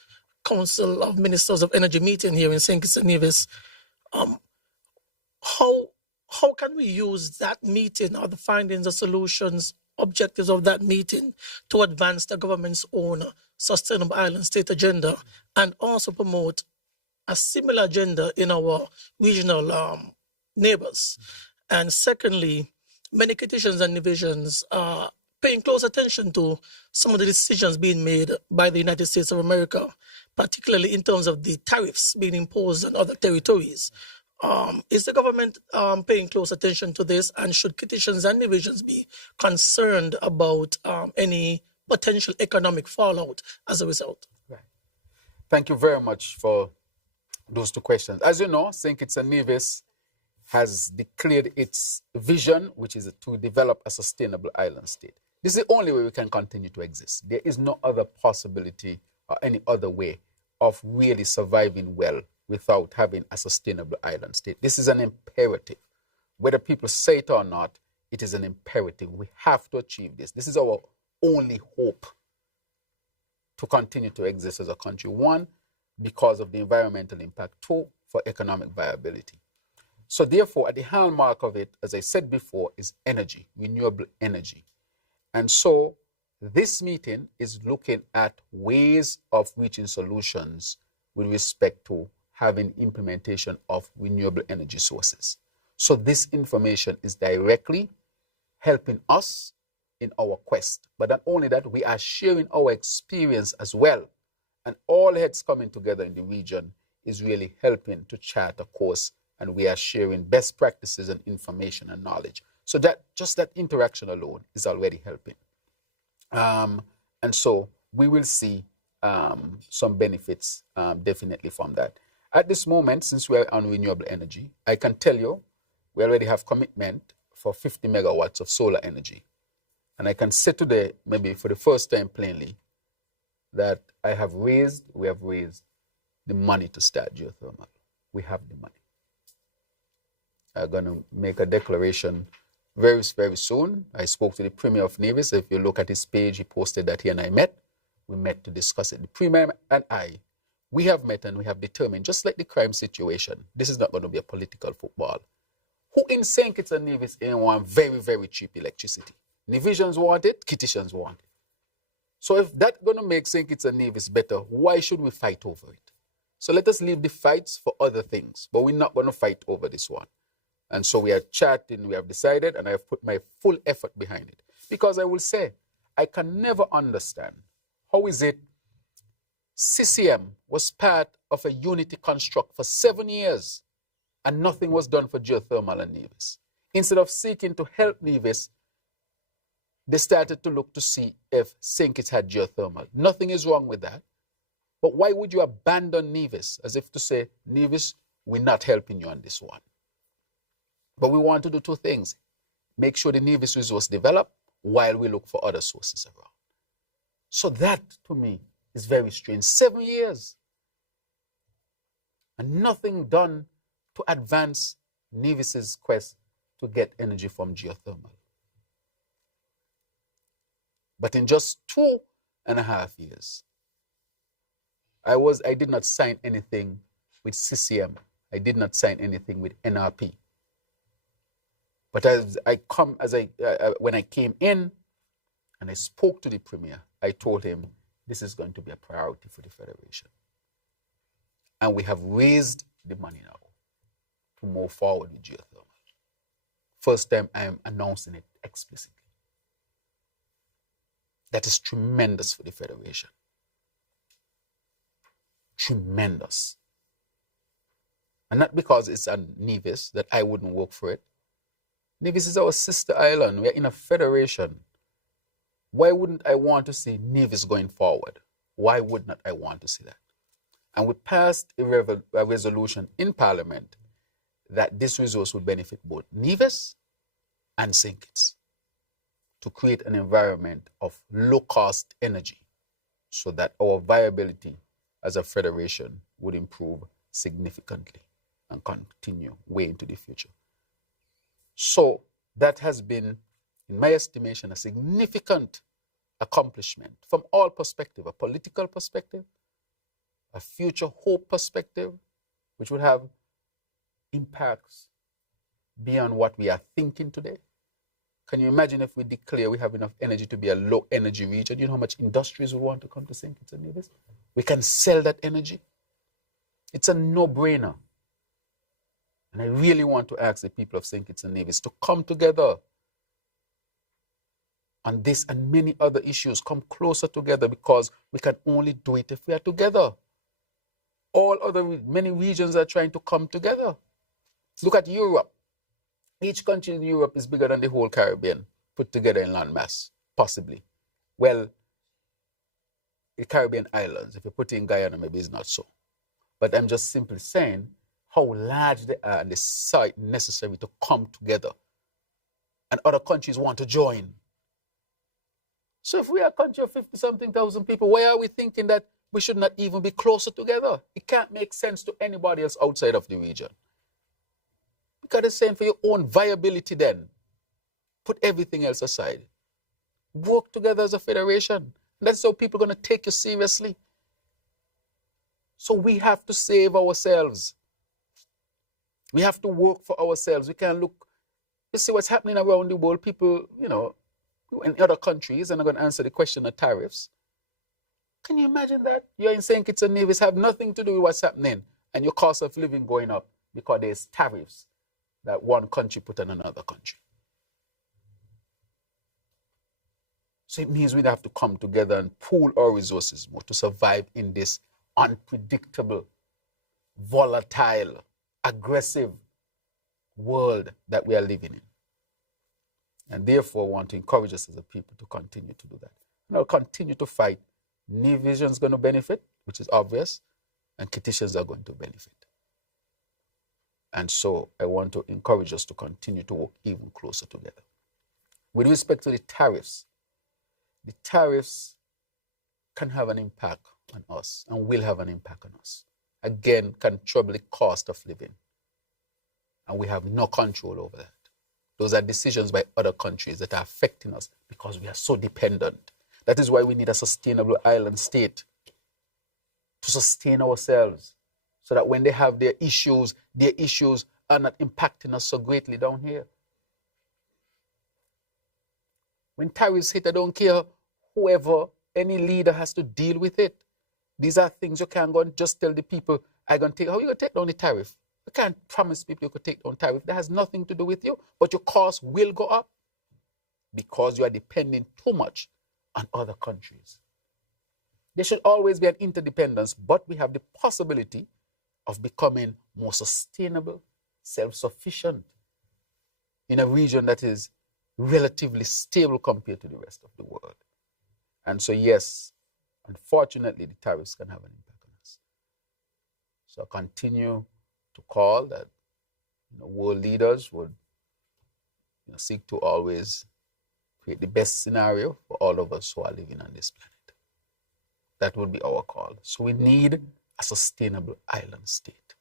Council of Ministers of Energy meeting here in St. Kitts and Nevis. How can we use that meeting or the findings, the solutions, objectives of that meeting to advance the government's own Sustainable Island State agenda and also promote a similar agenda in our regional neighbors. And secondly, many Kittians and divisions are paying close attention to some of the decisions being made by the United States of America, particularly in terms of the tariffs being imposed on other territories. Is the government paying close attention to this, and should Kittians and divisions be concerned about any potential economic fallout as a result? Right. Thank you very much for those two questions. As you know, St. Kitts and Nevis has declared its vision, which is to develop a sustainable island state. This is the only way we can continue to exist. There is no other possibility or any other way of really surviving well without having a sustainable island state. This is an imperative. Whether people say it or not, it is an imperative. We have to achieve this. This is our only hope to continue to exist as a country. One, because of the environmental impact. Two, for economic viability. So therefore, at the hallmark of it, as I said before, is energy, renewable energy. And so this meeting is looking at ways of reaching solutions with respect to having implementation of renewable energy sources. So this information is directly helping us in our quest. But not only that, we are sharing our experience as well. And all heads coming together in the region is really helping to chart a course, and we are sharing best practices and information and knowledge. So that just that interaction alone is already helping. And so we will see some benefits definitely from that. At this moment, since we are on renewable energy, I can tell you we already have commitment for 50 megawatts of solar energy. And I can say today, maybe for the first time plainly, that we have raised the money to start geothermal. We have the money. I'm going to make a declaration very, very soon. I spoke to the Premier of Nevis. If you look at his page, he posted that he and I met. We met to discuss it. The Premier and I, we have met and we have determined, just like the crime situation, this is not going to be a political football. Who in St. Kitts and Nevis want very, very cheap electricity? Nevisians want it, Kittitians want it. So if that's going to make St. Kitts and Nevis better, why should we fight over it? So let us leave the fights for other things, but we're not going to fight over this one. And so we are chatting, we have decided, and I have put my full effort behind it. Because I will say, I can never understand how is it CCM was part of a unity construct for 7 years and nothing was done for geothermal in Nevis. Instead of seeking to help Nevis, they started to look to see if St. Kitts had geothermal. Nothing is wrong with that. But why would you abandon Nevis? As if to say, Nevis, we're not helping you on this one. But we want to do two things. Make sure the Nevis resource develop while we look for other sources around. So that, to me, is very strange. 7 years. And nothing done to advance Nevis's quest to get energy from geothermal. But in just 2.5 years, I did not sign anything with CCM. I did not sign anything with NRP. But when I came in and I spoke to the Premier, I told him this is going to be a priority for the Federation. And we have raised the money now to move forward with geothermal. First time I am announcing it explicitly. That is tremendous for the Federation. Tremendous. And not because it's a Nevis that I wouldn't work for it. Nevis is our sister island. We're in a federation. Why wouldn't I want to see Nevis going forward? Why would not I want to see that? And we passed a resolution in Parliament that this resource would benefit both Nevis and St. Kitts to create an environment of low-cost energy so that our viability as a federation would improve significantly and continue way into the future. So that has been, in my estimation, a significant accomplishment from all perspectives, a political perspective, a future hope perspective, which would have impacts beyond what we are thinking today, Can you imagine if we declare we have enough energy to be a low energy region? You know how much industries would want to come to St. Kitts and Nevis? We can sell that energy. It's a no-brainer. And I really want to ask the people of St. Kitts and Nevis to come together on this and many other issues. Come closer together, because we can only do it if we are together. Many regions are trying to come together. Look at Europe. Each country in Europe is bigger than the whole Caribbean put together in land mass, possibly. Well, the Caribbean islands, if you put in Guyana, maybe it's not so. But I'm just simply saying how large they are and the site necessary to come together. And other countries want to join. So if we are a country of 50-something thousand people, why are we thinking that we should not even be closer together? It can't make sense to anybody else outside of the region. Because it's saying for your own viability then, put everything else aside. Work together as a federation. That's how people are going to take you seriously. So we have to save ourselves. We have to work for ourselves. We can't look. You see what's happening around the world. People, in other countries, and I'm going to answer the question of tariffs. Can you imagine that? You're in St. Kitts and Nevis, have nothing to do with what's happening, and your cost of living going up because there's tariffs that one country put on another country. So it means we'd have to come together and pool our resources more to survive in this unpredictable, volatile, aggressive world that we are living in. And therefore, I want to encourage us as a people to continue to do that. And I'll continue to fight. Nevis is going to benefit, which is obvious, and Kittitians are going to benefit. And so I want to encourage us to continue to work even closer together. With respect to the tariffs can have an impact on us and will have an impact on us. Again, can trouble the cost of living. And we have no control over that. Those are decisions by other countries that are affecting us because we are so dependent. That is why we need a sustainable island state to sustain ourselves, so that when they have their issues are not impacting us so greatly down here. When tariffs hit, I don't care any leader has to deal with it. These are things you can't go and just tell the people, how are you going to take down the tariff? You can't promise people you could take down tariff. That has nothing to do with you, but your costs will go up because you are depending too much on other countries. There should always be an interdependence, but we have the possibility of becoming more sustainable, self-sufficient in a region that is relatively stable compared to the rest of the world. And so, yes, unfortunately, the tariffs can have an impact on us. So I continue to call that world leaders would seek to always create the best scenario for all of us who are living on this planet. That would be our call. So we need a sustainable island state.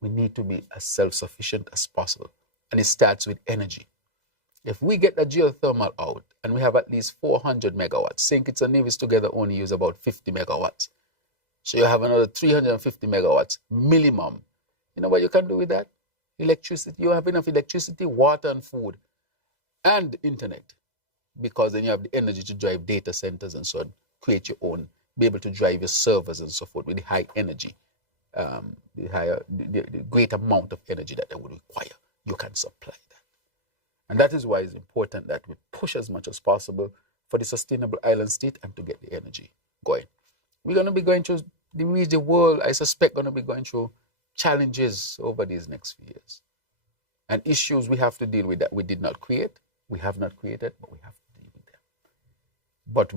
We need to be as self-sufficient as possible. And it starts with energy. If we get the geothermal out and we have at least 400 megawatts, St. Kitts and Nevis together only use about 50 megawatts. So you have another 350 megawatts minimum. You know what you can do with that? Electricity. You have enough electricity, water, and food, and internet. Because then you have the energy to drive data centers and so on, create your own, be able to drive your servers and so forth with the high energy, the great amount of energy that they would require. You can supply that. And that is why it's important that we push as much as possible for the sustainable island state and to get the energy going. We're going to be going through, the world, I suspect, going to be going through challenges over these next few years. And issues we have to deal with that we did not create, we have not created, but we have to deal with them. But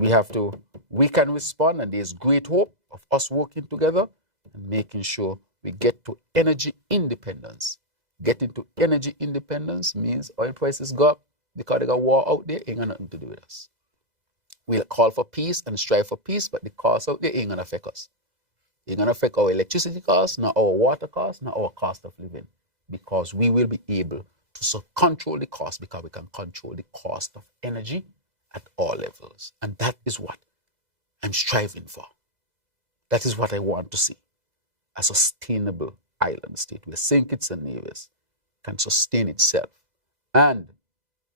we can respond, and there's great hope of us working together and making sure we get to energy independence. Getting to energy independence means oil prices go up because they got war out there, ain't got nothing to do with us. We'll call for peace and strive for peace, but the cost out there ain't gonna affect us. It ain't gonna affect our electricity costs, not our water costs, not our cost of living, because we will be able to control the cost, because we can control the cost of energy at all levels. And that is what I'm striving for. That is what I want to see. A sustainable island state where St. Kitts and Nevis can sustain itself and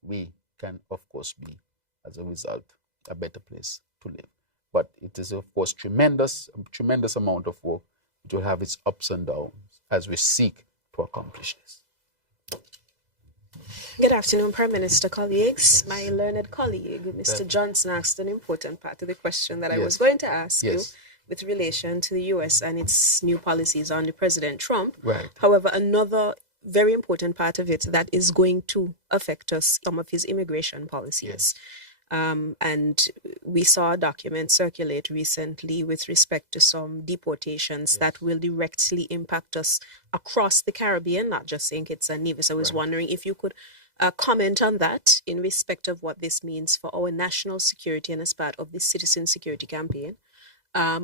we can, of course, be, as a result, a better place to live. But it is, of course, a tremendous amount of work. It will have its ups and downs as we seek to accomplish this. Good afternoon, Prime Minister, colleagues. My learned colleague, Mr. Johnson, asked an important part of the question that I was going to ask you with relation to the U.S. and its new policies under President Trump. Right. However, another very important part of it that is going to affect us, some of his immigration policies. And we saw a document circulate recently with respect to some deportations that will directly impact us across the Caribbean, not just St. Kitts and Nevis. I was wondering if you could comment on that in respect of what this means for our national security and as part of the citizen security campaign.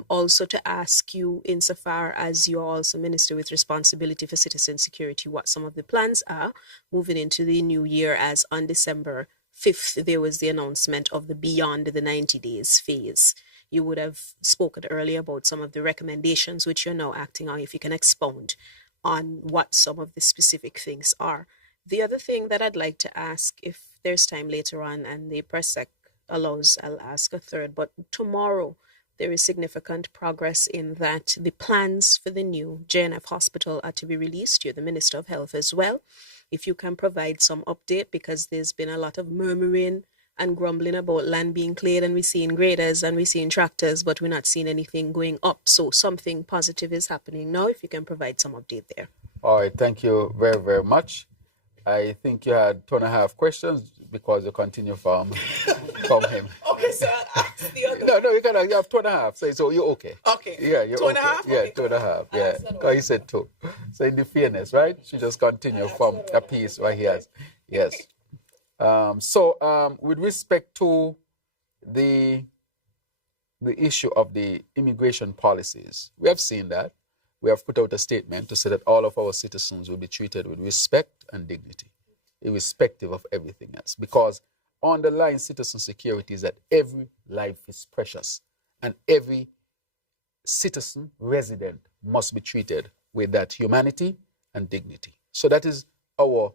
Also to ask you, insofar as you're also Minister with responsibility for citizen security, what some of the plans are moving into the new year, as on December 5th, there was the announcement of the Beyond the 90 Days phase. You would have spoken earlier about some of the recommendations which you're now acting on. If you can expound on what some of the specific things are. The other thing that I'd like to ask, if there's time later on and the press sec allows, I'll ask a third. But tomorrow, there is significant progress in that the plans for the new JNF hospital are to be released. You're the Minister of Health as well. If you can provide some update, because there's been a lot of murmuring and grumbling about land being cleared, and we're seeing graders and we're seeing tractors, but we're not seeing anything going up. So something positive is happening now, if you can provide some update there. All right, thank you very, very much. I think you had 2.5 questions because you continue from him. Okay, so I'll ask the other. No, you have 2.5. So you're okay. Okay. Yeah, you're 2.5? okay. Yeah, 2.5. Yeah, because he said 2. So in the fairness, right? She just continue from a piece right here. Yes. With respect to the issue of the immigration policies, we have seen that. We have put out a statement to say that all of our citizens will be treated with respect and dignity, irrespective of everything else. Because underlying citizen security is that every life is precious and every citizen, resident, must be treated with that humanity and dignity. So that is our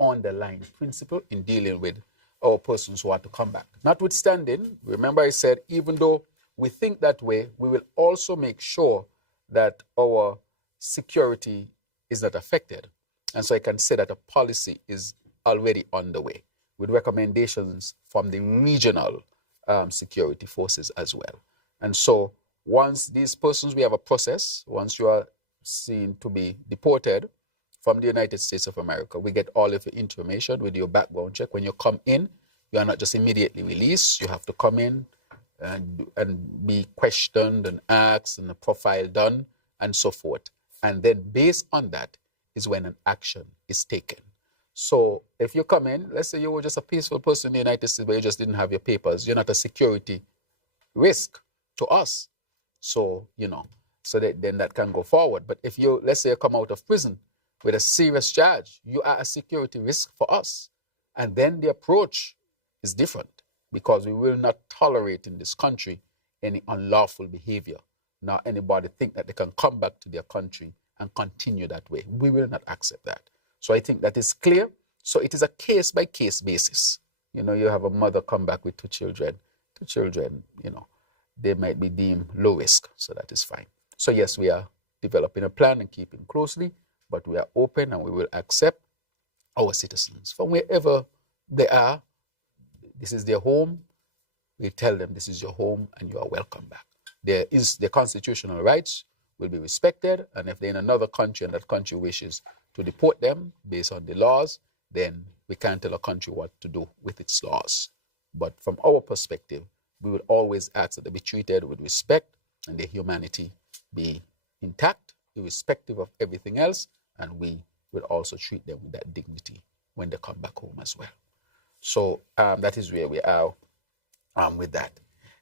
underlying principle in dealing with our persons who want to come back. Notwithstanding, remember I said, even though we think that way, we will also make sure that our security is not affected. And so I can say that a policy is already underway with recommendations from the regional security forces as well. And so once these persons, we have a process, once you are seen to be deported from the United States of America, we get all of your information with your background check. When you come in, you are not just immediately released. You have to come in and be questioned and asked and a profile done and so forth. And then based on that is when an action is taken. So if you come in, let's say you were just a peaceful person in the United States, but you just didn't have your papers, you're not a security risk to us. So, then that can go forward. But if you, let's say you come out of prison with a serious charge, you are a security risk for us. And then the approach is different, because we will not tolerate in this country any unlawful behavior. Now anybody think that they can come back to their country and continue that way. We will not accept that. So I think that is clear. So it is a case-by-case basis. You have a mother come back with 2 children. 2 children, they might be deemed low risk. So that is fine. So yes, we are developing a plan and keeping closely, but we are open and we will accept our citizens from wherever they are. This is their home. We tell them this is your home and you are welcome back. Their constitutional rights will be respected, and if they're in another country and that country wishes to deport them based on the laws, then we can't tell a country what to do with its laws. But from our perspective, we will always ask that they be treated with respect and their humanity be intact, irrespective of everything else, and we will also treat them with that dignity when they come back home as well. So that is where we are with that.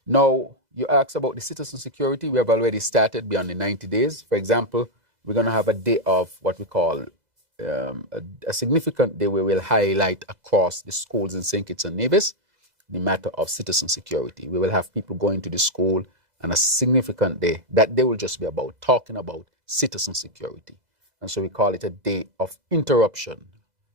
Now, you asked about the citizen security. We have already started beyond the 90 days. For example, we're going to have a day of what we call a significant day where we'll highlight across the schools in St. Kitts and Nevis the matter of citizen security. We will have people going to the school, and a significant day, that day will just be about talking about citizen security. And so we call it a day of interruption,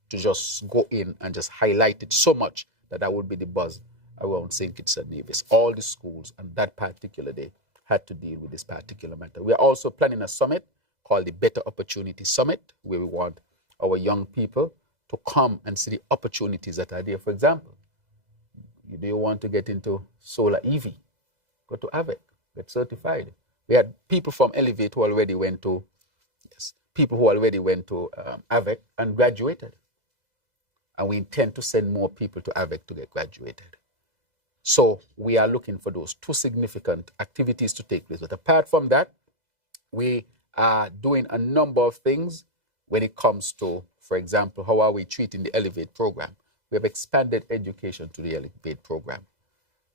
to just go in and just highlight it so much that would be the buzz around St. Kitts and Nevis. All the schools on that particular day had to deal with this particular matter. We are also planning a summit called the Better Opportunity Summit, where we want our young people to come and see the opportunities that are there. For example, do you want to get into solar EV? Go to AVEC, get certified. We had people from Elevate who already went to, AVEC and graduated. And we intend to send more people to AVEC to get graduated. So we are looking for those two significant activities to take place. But apart from that, we are doing a number of things when it comes to, for example, how are we treating the Elevate program? We have expanded education to the Elevate program.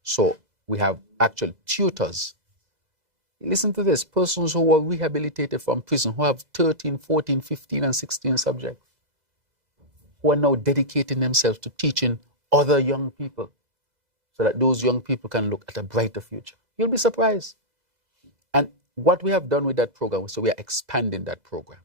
So we have actual tutors. Listen to this, persons who were rehabilitated from prison, who have 13, 14, 15, and 16 subjects, who are now dedicating themselves to teaching other young people so that those young people can look at a brighter future. You'll be surprised. And what we have done with that program, so we are expanding that program.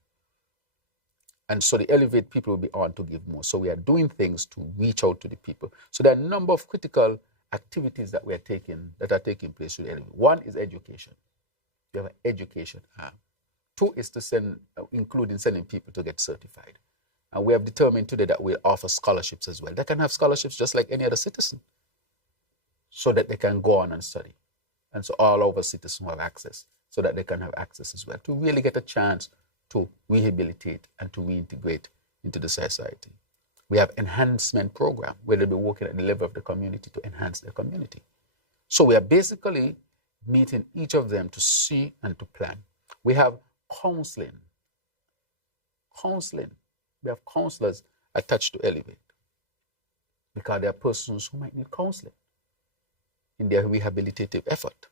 And so the Elevate people will be on to give more. So we are doing things to reach out to the people. So there are a number of critical activities that are taking place with Elevate. One is education. We have an education arm. Two is to including sending people to get certified. And we have determined today that we'll offer scholarships as well. They can have scholarships just like any other citizen, so that they can go on and study. And so all of our citizens will have access, so that they can have access as well, to really get a chance to rehabilitate and to reintegrate into the society. We have enhancement program where they'll be working at the level of the community to enhance their community. So we are basically meeting each of them to see and to plan. We have counseling. We have counselors attached to Elevate because there are persons who might need counseling in their rehabilitative effort.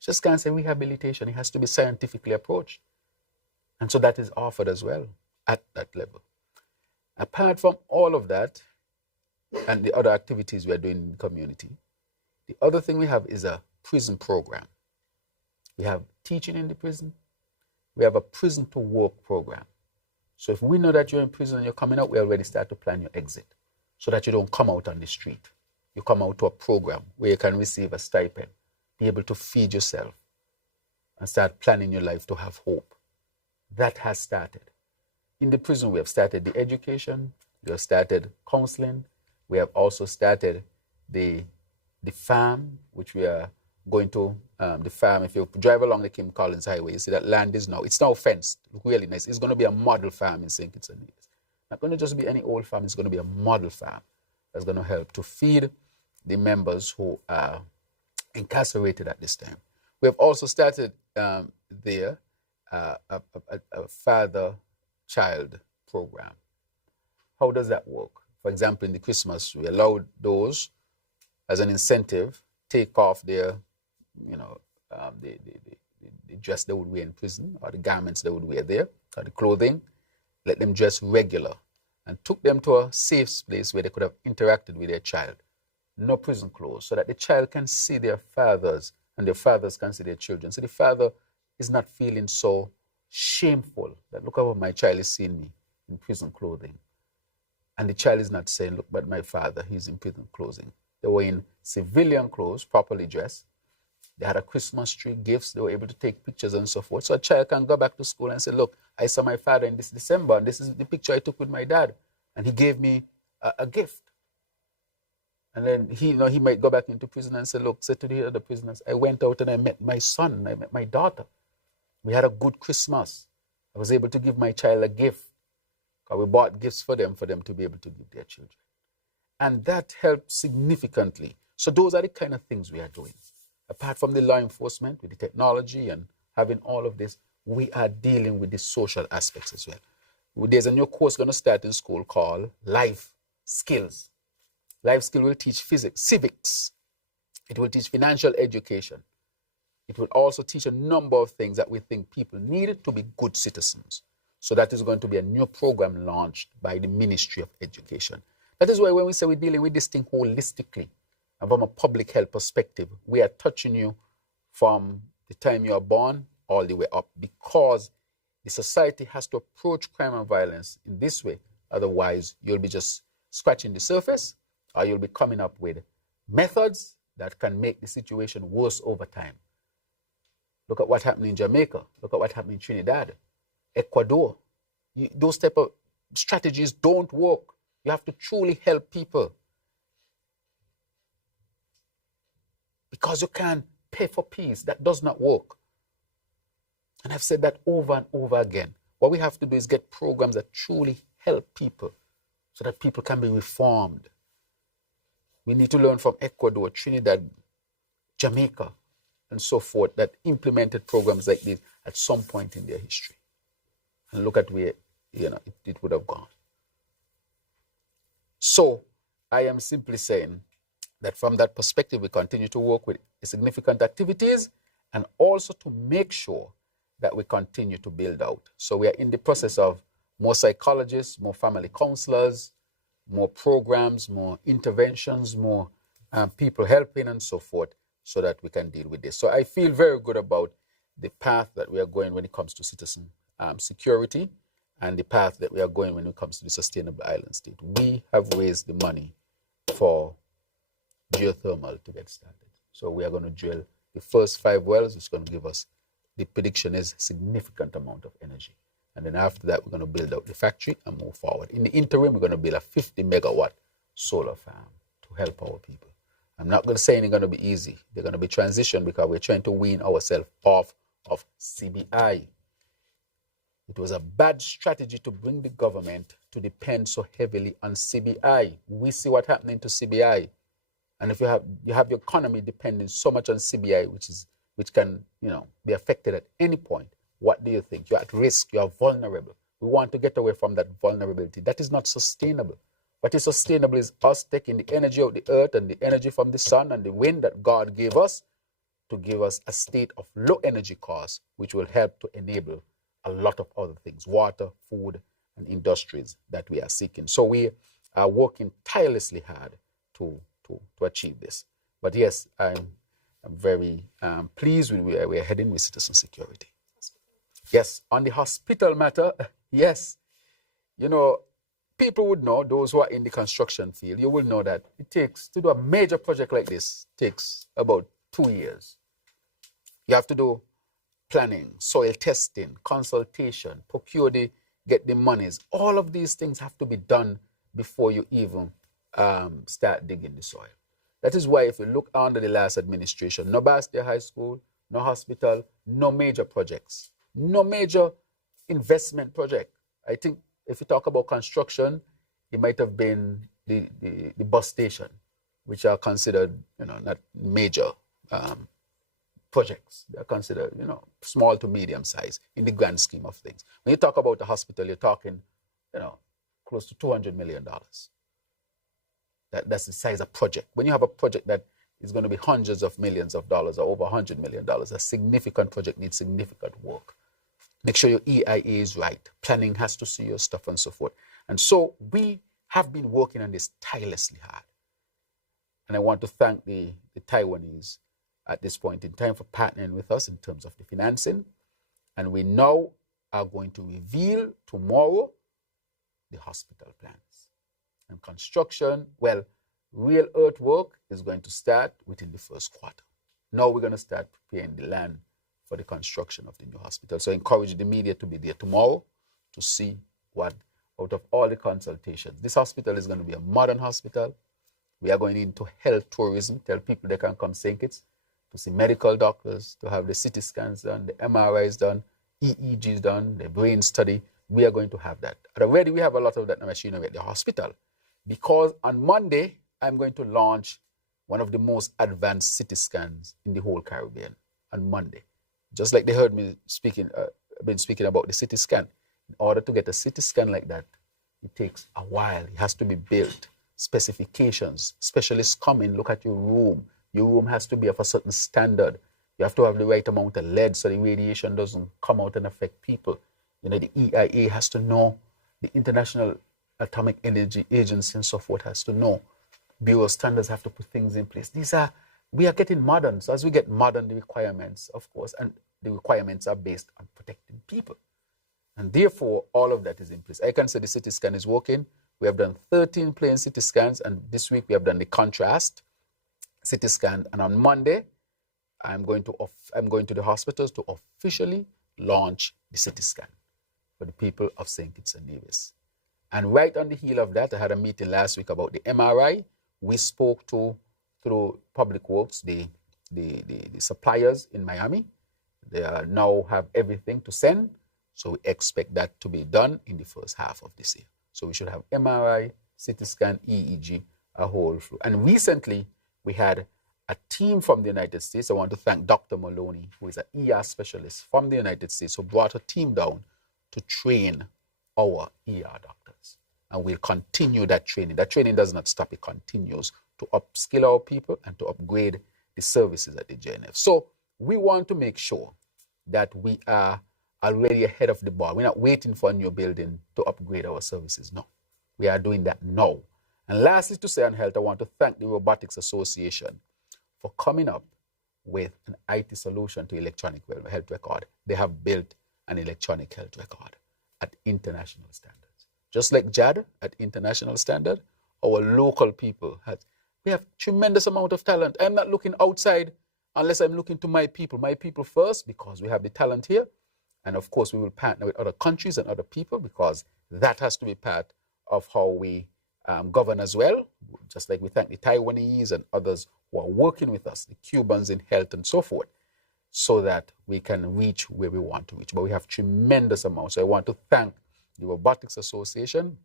Just can't say rehabilitation, it has to be scientifically approached. And so that is offered as well at that level. Apart from all of that and the other activities we are doing in the community, the other thing we have is a prison program. We have teaching in the prison. We have a prison to work program. So if we know that you're in prison and you're coming out, we already start to plan your exit so that you don't come out on the street. You come out to a program where you can receive a stipend, be able to feed yourself, and start planning your life to have hope. That has started. In the prison, we have started the education, we have started counseling, we have also started the farm, which we are going to, the farm. If you drive along the Kim Collins Highway, you see that land is it's now fenced, really nice. It's going to be a model farm in St. Kitts and Nevis. Not going to just be any old farm, it's going to be a model farm that's going to help to feed the members who are incarcerated at this time. We have also started there a father-child program. How does that work? For example, in the Christmas, we allowed those as an incentive take off their, the dress they would wear in prison, or the garments they would wear there, or the clothing, let them dress regular, and took them to a safe place where they could have interacted with their child. No prison clothes, so that the child can see their fathers and their fathers can see their children. So the father is not feeling so shameful that look how my child is seeing me in prison clothing. And the child is not saying, look, but my father, he's in prison clothing. They were in civilian clothes, properly dressed. They had a Christmas tree, gifts. They were able to take pictures and so forth. So a child can go back to school and say, look, I saw my father in this December, and this is the picture I took with my dad. And he gave me a gift. And then he might go back into prison and say, look, say to the other prisoners, I went out and I met my son, I met my daughter. We had a good Christmas. I was able to give my child a gift. We bought gifts for them to be able to give their children. And that helped significantly. So those are the kind of things we are doing. Apart from the law enforcement, with the technology and having all of this, we are dealing with the social aspects as well. There's a new course going to start in school called Life Skills. Life Skill will teach physics, civics. It will teach financial education. It will also teach a number of things that we think people need to be good citizens. So that is going to be a new program launched by the Ministry of Education. That is why when we say we're dealing with this thing holistically, and from a public health perspective, we are touching you from the time you are born all the way up, because the society has to approach crime and violence in this way. Otherwise, you'll be just scratching the surface, or you'll be coming up with methods that can make the situation worse over time. Look at what happened in Jamaica. Look at what happened in Trinidad, Ecuador. Those type of strategies don't work. You have to truly help people. Because you can't pay for peace. That does not work. And I've said that over and over again. What we have to do is get programs that truly help people so that people can be reformed. We need to learn from Ecuador, Trinidad, Jamaica, and so forth that implemented programs like this at some point in their history. And look at where it would have gone. So I am simply saying that from that perspective, we continue to work with significant activities and also to make sure that we continue to build out. So we are in the process of more psychologists, more family counselors, more programs, more interventions, more people helping and so forth, so that we can deal with this. So I feel very good about the path that we are going when it comes to citizen security and the path that we are going when it comes to the sustainable island state. We have raised the money for geothermal to get started. So we are going to drill the first 5 wells, which is going to give us, the prediction is, significant amount of energy. And then after that, we're going to build out the factory and move forward. In the interim, we're going to build a 50 megawatt solar farm to help our people. I'm not going to say it's going to be easy. They're going to be transition because we're trying to wean ourselves off of CBI. It was a bad strategy to bring the government to depend so heavily on CBI. We see what's happening to CBI. And if you have your economy depending so much on CBI, which can be affected at any point, what do you think? You're at risk. You are vulnerable. We want to get away from that vulnerability. That is not sustainable. What is sustainable is us taking the energy of the earth and the energy from the sun and the wind that God gave us to give us a state of low energy cost, which will help to enable a lot of other things, water, food, and industries that we are seeking. So we are working tirelessly hard to achieve this. But yes, I'm very pleased with where we're heading with citizen security. Yes, on the hospital matter, yes, people would know, those who are in the construction field, you will know that it takes, to do a major project like this, takes about 2 years. You have to do planning, soil testing, consultation, get the monies. All of these things have to be done before you even start digging the soil. That is why if you look under the last administration, no Bastia High School, no hospital, no major projects, no major investment project. I think if you talk about construction, it might have been the bus station, which are considered, not major projects. They're considered, small to medium size in the grand scheme of things. When you talk about the hospital, you're talking, close to $200 million. That's the size of project. When you have a project that is going to be hundreds of millions of dollars or over $100 million, a significant project needs significant work. Make sure your EIA is right. Planning has to see your stuff and so forth. And so we have been working on this tirelessly hard. And I want to thank the Taiwanese at this point in time for partnering with us in terms of the financing. And we now are going to reveal tomorrow the hospital plans. And construction, real earthwork is going to start within the first quarter. Now we're going to start preparing the land for the construction of the new hospital. So I encourage the media to be there tomorrow to see what, out of all the consultations, this hospital is going to be a modern hospital. We are going into health tourism, tell people they can come St. Kitts to see medical doctors, to have the CT scans done, the MRIs done, EEGs done, the brain study. We are going to have that. And already we have a lot of that machinery at the hospital, because on Monday, I'm going to launch one of the most advanced CT scans in the whole Caribbean on Monday. Just like they heard me speaking about the CT scan. In order to get a CT scan like that, it takes a while. It has to be built. Specifications. Specialists come in, look at your room. Your room has to be of a certain standard. You have to have the right amount of lead so the radiation doesn't come out and affect people. The EIA has to know. The International Atomic Energy Agency and so forth has to know. Bureau standards have to put things in place. We are getting modern. So as we get modern, the requirements, of course, and the requirements are based on protecting people. And therefore, all of that is in place. I can say the CT scan is working. We have done 13 plain CT scans, and this week we have done the contrast CT scan. And on Monday, I'm going to the hospitals to officially launch the CT scan for the people of St. Kitts and Nevis. And right on the heel of that, I had a meeting last week about the MRI. We spoke to, through Public Works, the suppliers in Miami. They now have everything to send. So we expect that to be done in the first half of this year. So we should have MRI, CT scan, EEG, a whole flow. And recently, we had a team from the United States. I want to thank Dr. Maloney, who is an ER specialist from the United States, who brought a team down to train our ER doctors. And we'll continue that training. That training does not stop. It continues to upskill our people and to upgrade the services at the JNF. So we want to make sure that we are already ahead of the bar. We're not waiting for a new building to upgrade our services. No, we are doing that now. And lastly, to say on health, I want to thank the Robotics Association for coming up with an IT solution to electronic health record. They have built an electronic health record at international standards. Just like JAD at international standard, our local people we have tremendous amount of talent. I'm not looking outside unless I'm looking to my people first, because we have the talent here. And of course, we will partner with other countries and other people, because that has to be part of how we govern as well. Just like we thank the Taiwanese and others who are working with us, the Cubans in health and so forth, so that we can reach where we want to reach. But we have tremendous amounts. So I want to thank the Robotics Association.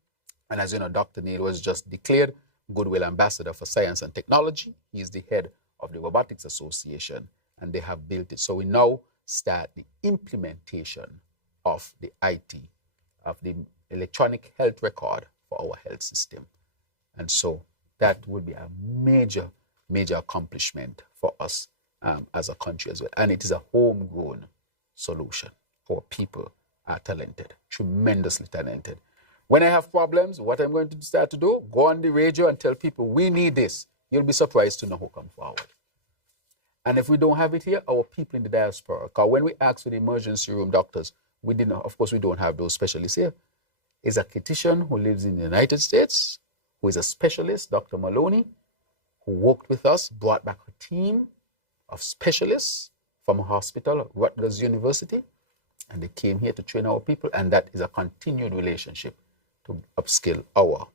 And as you know, Dr. Neil was just declared Goodwill Ambassador for Science and Technology. He is the head of the Robotics Association, and they have built it. So we now start the implementation of the IT, of the electronic health record for our health system. And so that would be a major, major accomplishment for us as a country as well. And it is a homegrown solution. Our people are talented, tremendously talented. When I have problems, what I'm going to start to do, go on the radio and tell people, we need this. You'll be surprised to know who come forward. And if we don't have it here, our people in the diaspora, because when we ask for the emergency room doctors, we don't have those specialists here. Is a Kittitian who lives in the United States, who is a specialist, Dr. Maloney, who worked with us, brought back a team of specialists from a hospital, Rutgers University, and they came here to train our people, and that is a continued relationship to upskill our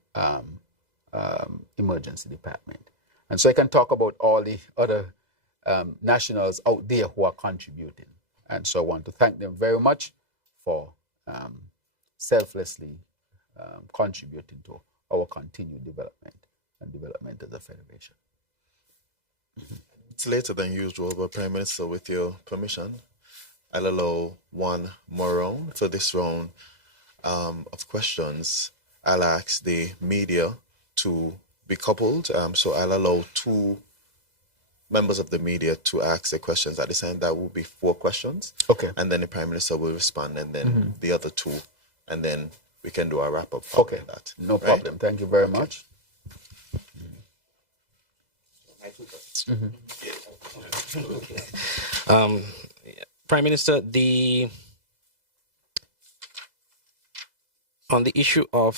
emergency department. And so I can talk about all the other nationals out there who are contributing. And so I want to thank them very much for selflessly contributing to our continued development as a federation. It's later than usual, but Prime Minister, with your permission, I'll allow one more round. For this round of questions, I'll ask the media to be coupled. So I'll allow two members of the media to ask the questions at the same. That will be 4 questions. Okay. And then the Prime Minister will respond, and then the other 2, and then we can do a wrap-up. Okay. That. No problem. Thank you very much. Prime Minister, on the issue of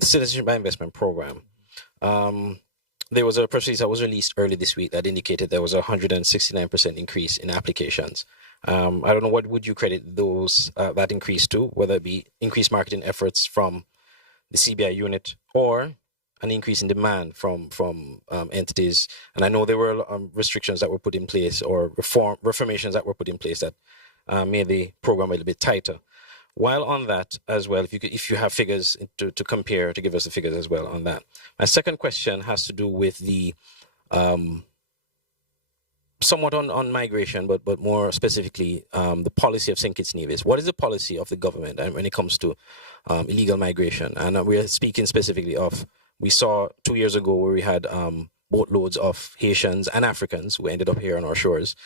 Citizenship by Investment Program, there was a press release that was released early this week that indicated there was a 169% increase in applications. I don't know, what would you credit those that increase to, whether it be increased marketing efforts from the CBI unit or an increase in demand from entities? And I know there were restrictions that were put in place, or reformations that were put in place that made the program a little bit tighter. While on that as well, if you have figures to compare, to give us the figures as well on that. My second question has to do with the somewhat on migration, but more specifically the policy of St. Kitts Nevis. What is the policy of the government when it comes to illegal migration? And we're speaking specifically of, we saw 2 years ago where we had boatloads of Haitians and Africans who ended up here on our shores.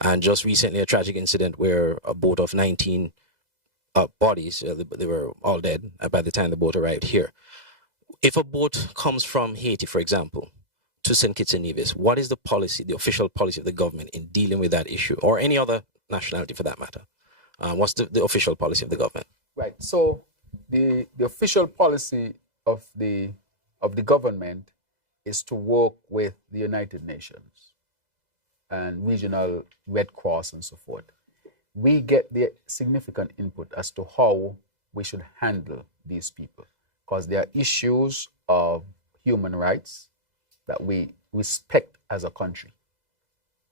And just recently a tragic incident where a boat of 19 bodies, they were all dead by the time the boat arrived here. If a boat comes from Haiti, for example, to St. Kitts and Nevis, what is the policy, the official policy of the government in dealing with that issue, or any other nationality for that matter? What's the official policy of the government? Right. So the official policy of the government is to work with the United Nations and regional Red Cross and so forth. We get the significant input as to how we should handle these people, because there are issues of human rights that we respect as a country.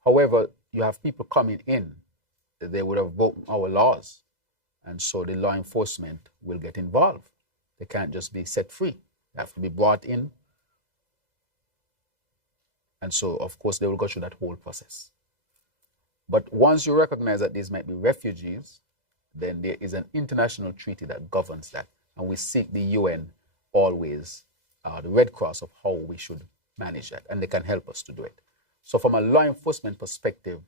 However, you have people coming in, they would have broken our laws, and so the law enforcement will get involved. They can't just be set free. They have to be brought in. And so, of course, they will go through that whole process. But once you recognize that these might be refugees, then there is an international treaty that governs that. And we seek the UN always, the Red Cross, of how we should manage that. And they can help us to do it. So from a law enforcement perspective,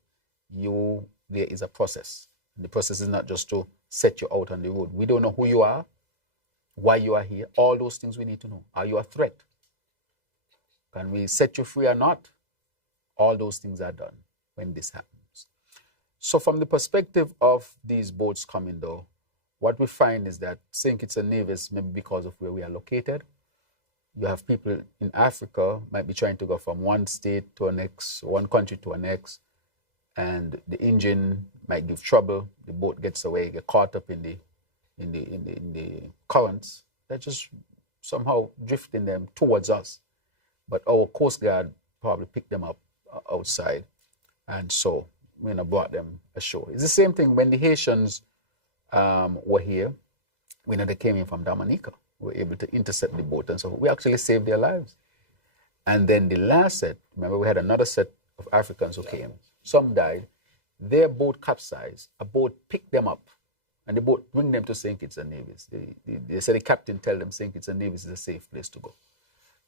there is a process. The process is not just to set you out on the road. We don't know who you are, why you are here, all those things we need to know. Are you a threat? Can we set you free or not? All those things are done when this happens. So from the perspective of these boats coming though, what we find is that St. Kitts and Nevis, maybe because of where we are located, you have people in Africa might be trying to go from one state to the next, one country to the next, and the engine might give trouble. The boat gets away, get caught up in the currents. They're just somehow drifting them towards us. But our Coast Guard probably picked them up outside, and so brought them ashore. It's the same thing when the Haitians were here. They came in from Dominica. We were able to intercept the boat, and so we actually saved their lives. And then the last set, remember we had another set of Africans who came. Some died. Their boat capsized. A boat picked them up, and the boat bring them to St. Kitts and Nevis. They said the captain tell them St. Kitts and Nevis is a safe place to go.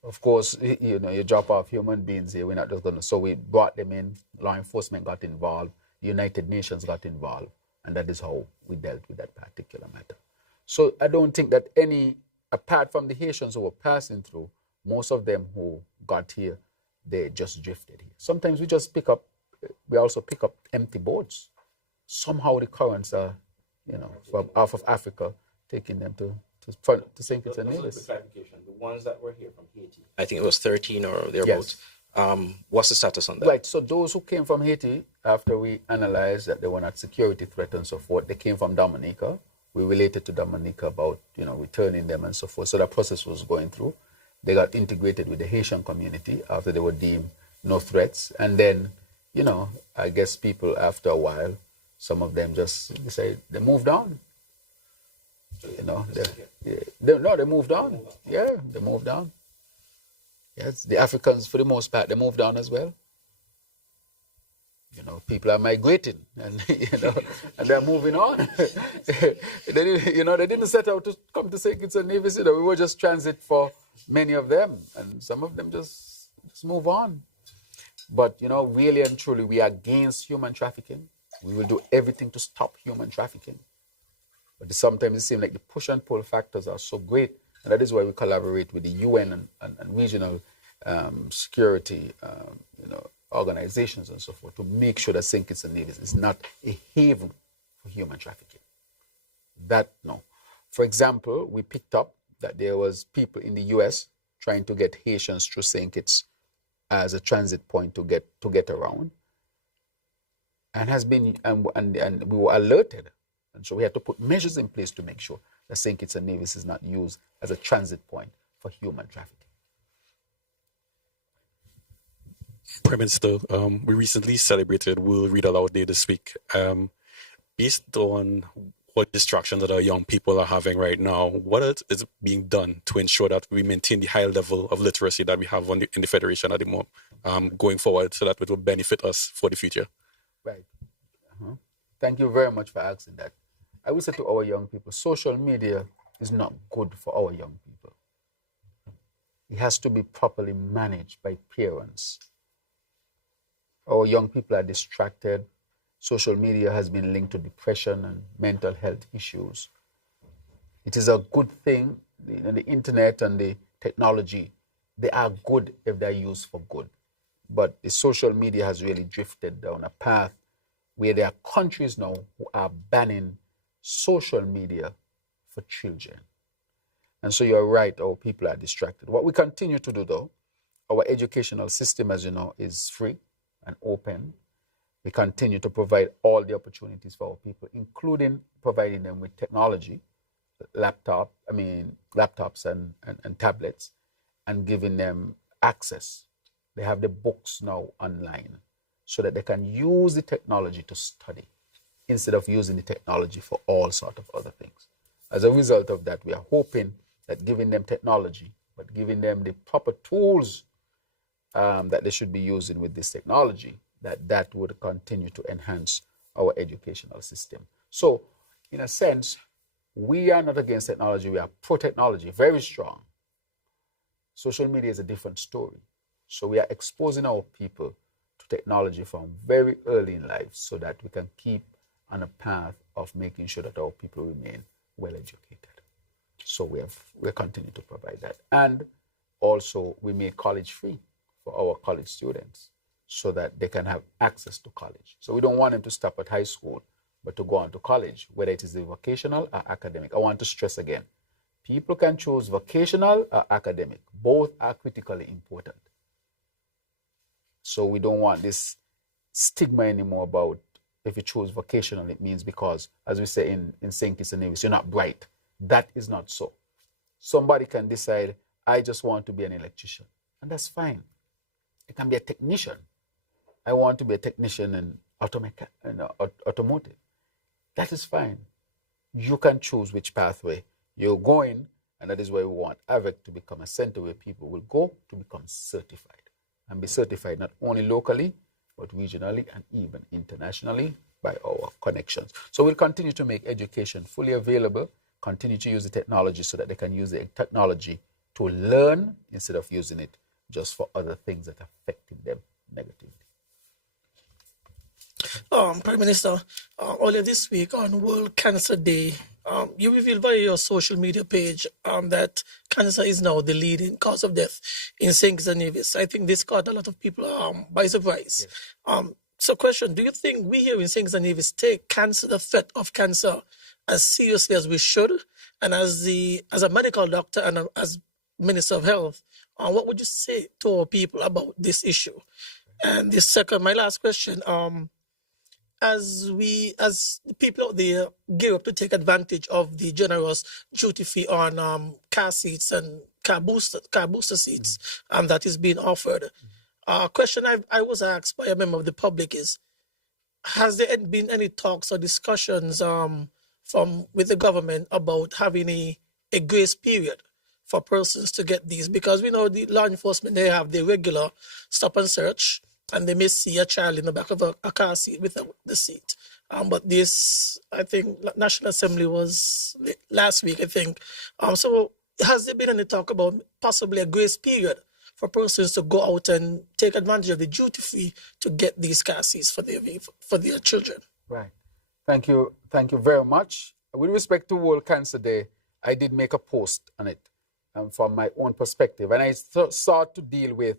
Of course, you drop off human beings here. We're not just going to. So we brought them in. Law enforcement got involved. The United Nations got involved. And that is how we dealt with that particular matter. So I don't think that apart from the Haitians who were passing through, most of them who got here, they just drifted here. Sometimes we also pick up empty boats. Somehow the currents are, from off of Africa, taking them to St. Kitts and Nevis. The ones that were here from Haiti, I think it was 13 or thereabouts. Yes. What's the status on that? Right, so those who came from Haiti, after we analyzed that they were not security threat and so forth, they came from Dominica. We related to Dominica about, returning them and so forth. So that process was going through. They got integrated with the Haitian community after they were deemed no threats. And then, I guess people after a while, some of them they moved on. They moved on. Yeah, they moved on. Yes, the Africans, for the most part, they moved on as well. People are migrating, and and they're moving on. They didn't set out to come to St. Kitts and Nevis. We were just transit for many of them, and some of them just move on. But really and truly, we are against human trafficking. We will do everything to stop human trafficking. But sometimes it seems like the push and pull factors are so great, and that is why we collaborate with the UN and regional security organizations and so forth to make sure that St. Kitts and Nevis is not a haven for human trafficking. For example, we picked up that there was people in the US trying to get Haitians through St. Kitts as a transit point to get around, and we were alerted. And so we had to put measures in place to make sure that St. Kitts and Nevis is not used as a transit point for human trafficking. Prime Minister, we recently celebrated World Read Aloud Day this week. Based on what distractions that our young people are having right now, what is being done to ensure that we maintain the high level of literacy that we have in the Federation at the moment, going forward, so that it will benefit us for the future? Right. Thank you very much for asking that. I would say to our young people, social media is not good for our young people. It has to be properly managed by parents. Our young people are distracted. Social media has been linked to depression and mental health issues. It is a good thing. The internet and the technology, they are good if they're used for good. But the social media has really drifted down a path where there are countries now who are banning social media for children. And so you're right, our people are distracted. What we continue to do, though, our educational system, as you know, is free and open. We continue to provide all the opportunities for our people, including providing them with technology, laptops and tablets, and giving them access. They have the books now online so that they can use the technology to study instead of using the technology for all sorts of other things. As a result of that, we are hoping that giving them technology, but giving them the proper tools that they should be using with this technology, that would continue to enhance our educational system. So, in a sense, we are not against technology, we are pro-technology, very strong. Social media is a different story. So we are exposing our people to technology from very early in life so that we can keep on a path of making sure that our people remain well educated. So we're continuing to provide that. And also we made college free for our college students so that they can have access to college. So we don't want them to stop at high school, but to go on to college, whether it is the vocational or academic. I want to stress again, people can choose vocational or academic. Both are critically important. So we don't want this stigma anymore about if you choose vocational, it means because, as we say in St. Kitts and Nevis, you're not bright. That is not so. Somebody can decide, I just want to be an electrician, and that's fine. It can be a technician. I want to be a technician in automotive. That is fine. You can choose which pathway you're going, and that is why we want AVEC to become a center where people will go to become certified and be certified not only locally, but regionally and even internationally by our connections. So we'll continue to make education fully available, continue to use the technology so that they can use the technology to learn instead of using it just for other things that are affecting them negatively. Prime Minister, earlier this week on World Cancer Day, you revealed via your social media page that cancer is now the leading cause of death in St. Kitts and Nevis. I think this caught a lot of people by surprise. Yes. So question, do you think we here in St. Kitts and Nevis take the threat of cancer as seriously as we should? And as a medical doctor and as Minister of Health, what would you say to our people about this issue? And the second, my last question, as the people out there gear up to take advantage of the generous duty fee on car seats and car booster seats that is being offered. Question I was asked by a member of the public is, has there been any talks or discussions with the government about having a grace period for persons to get these? Because we know the law enforcement, they have the regular stop and search, and they may see a child in the back of a car seat without the seat. But this, I think, National Assembly was last week, I think. So has there been any talk about possibly a grace period for persons to go out and take advantage of the duty free to get these car seats for their children? Right. Thank you very much. With respect to World Cancer Day, I did make a post on it from my own perspective, and I sought to deal with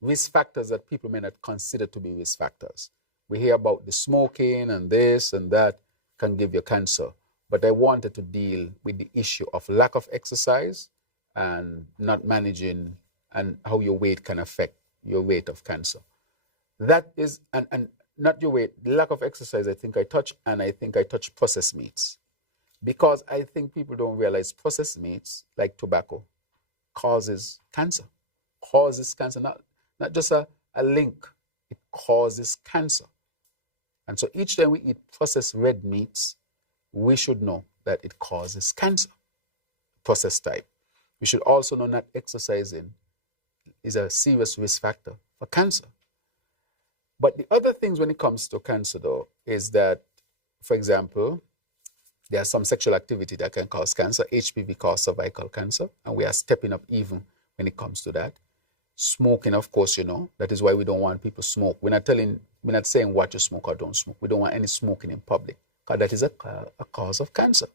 risk factors that people may not consider to be risk factors. We hear about the smoking and this and that can give you cancer, but I wanted to deal with the issue of lack of exercise and not managing and how your weight can affect your rate of cancer. That is, and not your weight, the lack of exercise I think I touch processed meats. Because I think people don't realize processed meats, like tobacco, causes cancer. Not just a link, it causes cancer. And so each time we eat processed red meats, we should know that it causes cancer, processed type. We should also know that exercising is a serious risk factor for cancer. But the other things when it comes to cancer, though, is that, for example, there are some sexual activity that can cause cancer. HPV causes cervical cancer, and we are stepping up even when it comes to that. Smoking, of course, you know, that is why we don't want people to smoke. We're not saying what to smoke or don't smoke. We don't want any smoking in public, because that is a cause of cancer.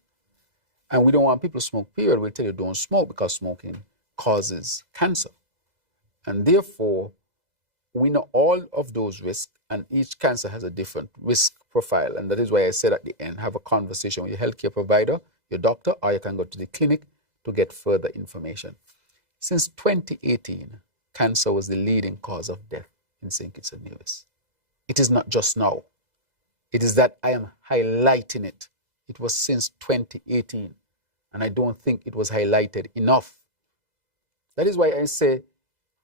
And we don't want people to smoke, period. We'll tell you don't smoke because smoking causes cancer. And therefore, we know all of those risks, and each cancer has a different risk profile. And that is why I said at the end, have a conversation with your healthcare provider, your doctor, or you can go to the clinic to get further information. Since 2018, cancer was the leading cause of death in St. Kitts and Nevis. It is not just now. It is that I am highlighting it. It was since 2018, and I don't think it was highlighted enough. That is why I say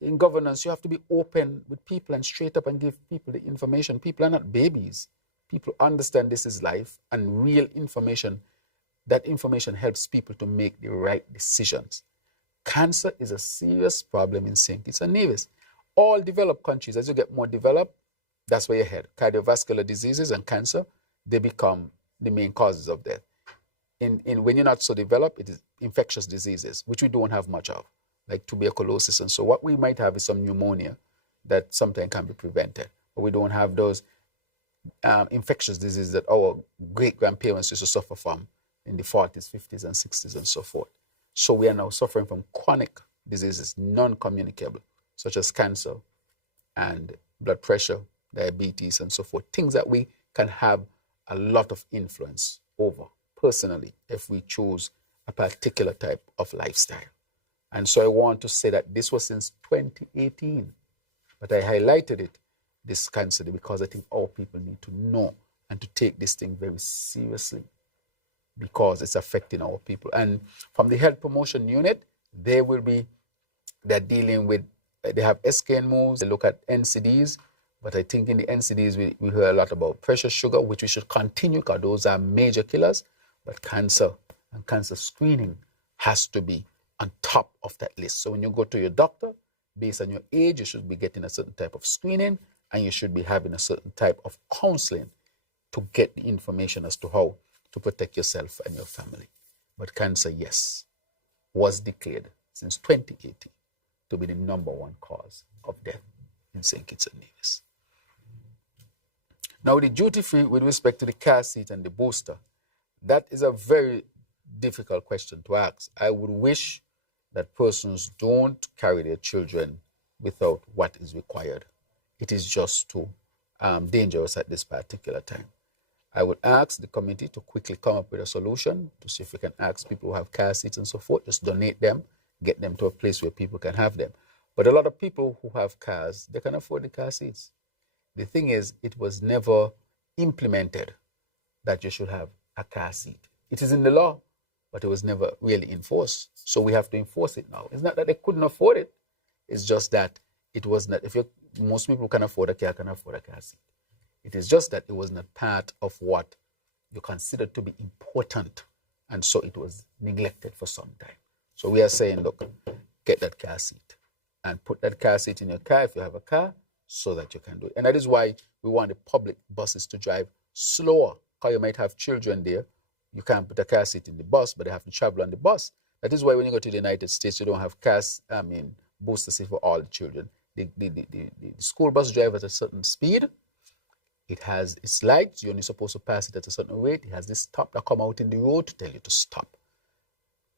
in governance, you have to be open with people and straight up and give people the information. People are not babies. People understand this is life, and real information, that information helps people to make the right decisions. Cancer is a serious problem in St. Kitts and Nevis. All developed countries, as you get more developed, that's where you head. Cardiovascular diseases and cancer, they become the main causes of death. When you're not so developed, it is infectious diseases, which we don't have much of, like tuberculosis. And so what we might have is some pneumonia that sometimes can be prevented. But we don't have those infectious diseases that our great-grandparents used to suffer from in the 40s, 50s, and 60s, and so forth. So we are now suffering from chronic diseases, non-communicable, such as cancer and blood pressure, diabetes, and so forth, things that we can have a lot of influence over personally if we choose a particular type of lifestyle. And so I want to say that this was since 2018, but I highlighted it, this cancer, because I think all people need to know and to take this thing very seriously, because it's affecting our people. And from the health promotion unit, they're dealing with, they have SKN moves, they look at NCDs, but I think in the NCDs, we hear a lot about pressure, sugar, which we should continue because those are major killers. But cancer and cancer screening has to be on top of that list. So when you go to your doctor, based on your age, you should be getting a certain type of screening, and you should be having a certain type of counseling to get the information as to how to protect yourself and your family. But cancer, yes, was declared since 2018 to be the #1 cause of death in St. Kitts and Nevis. Now, the duty-free with respect to the car seat and the booster, that is a very difficult question to ask. I would wish that persons don't carry their children without what is required. It is just too dangerous at this particular time. I would ask the committee to quickly come up with a solution to see if we can ask people who have car seats and so forth, just donate them, get them to a place where people can have them. But a lot of people who have cars, they can afford the car seats. The thing is, it was never implemented that you should have a car seat. It is in the law, but it was never really enforced. So we have to enforce it now. It's not that they couldn't afford it. It's just that it was not, most people who can afford a car can afford a car seat. It is just that it was not part of what you consider to be important. And so it was neglected for some time. So we are saying, look, get that car seat and put that car seat in your car if you have a car so that you can do it. And that is why we want the public buses to drive slower, because you might have children there. You can't put a car seat in the bus, but they have to travel on the bus. That is why when you go to the United States, you don't have booster seats for all the children. The school bus drives at a certain speed. It has its lights. You're only supposed to pass it at a certain rate. It has this stop that come out in the road to tell you to stop.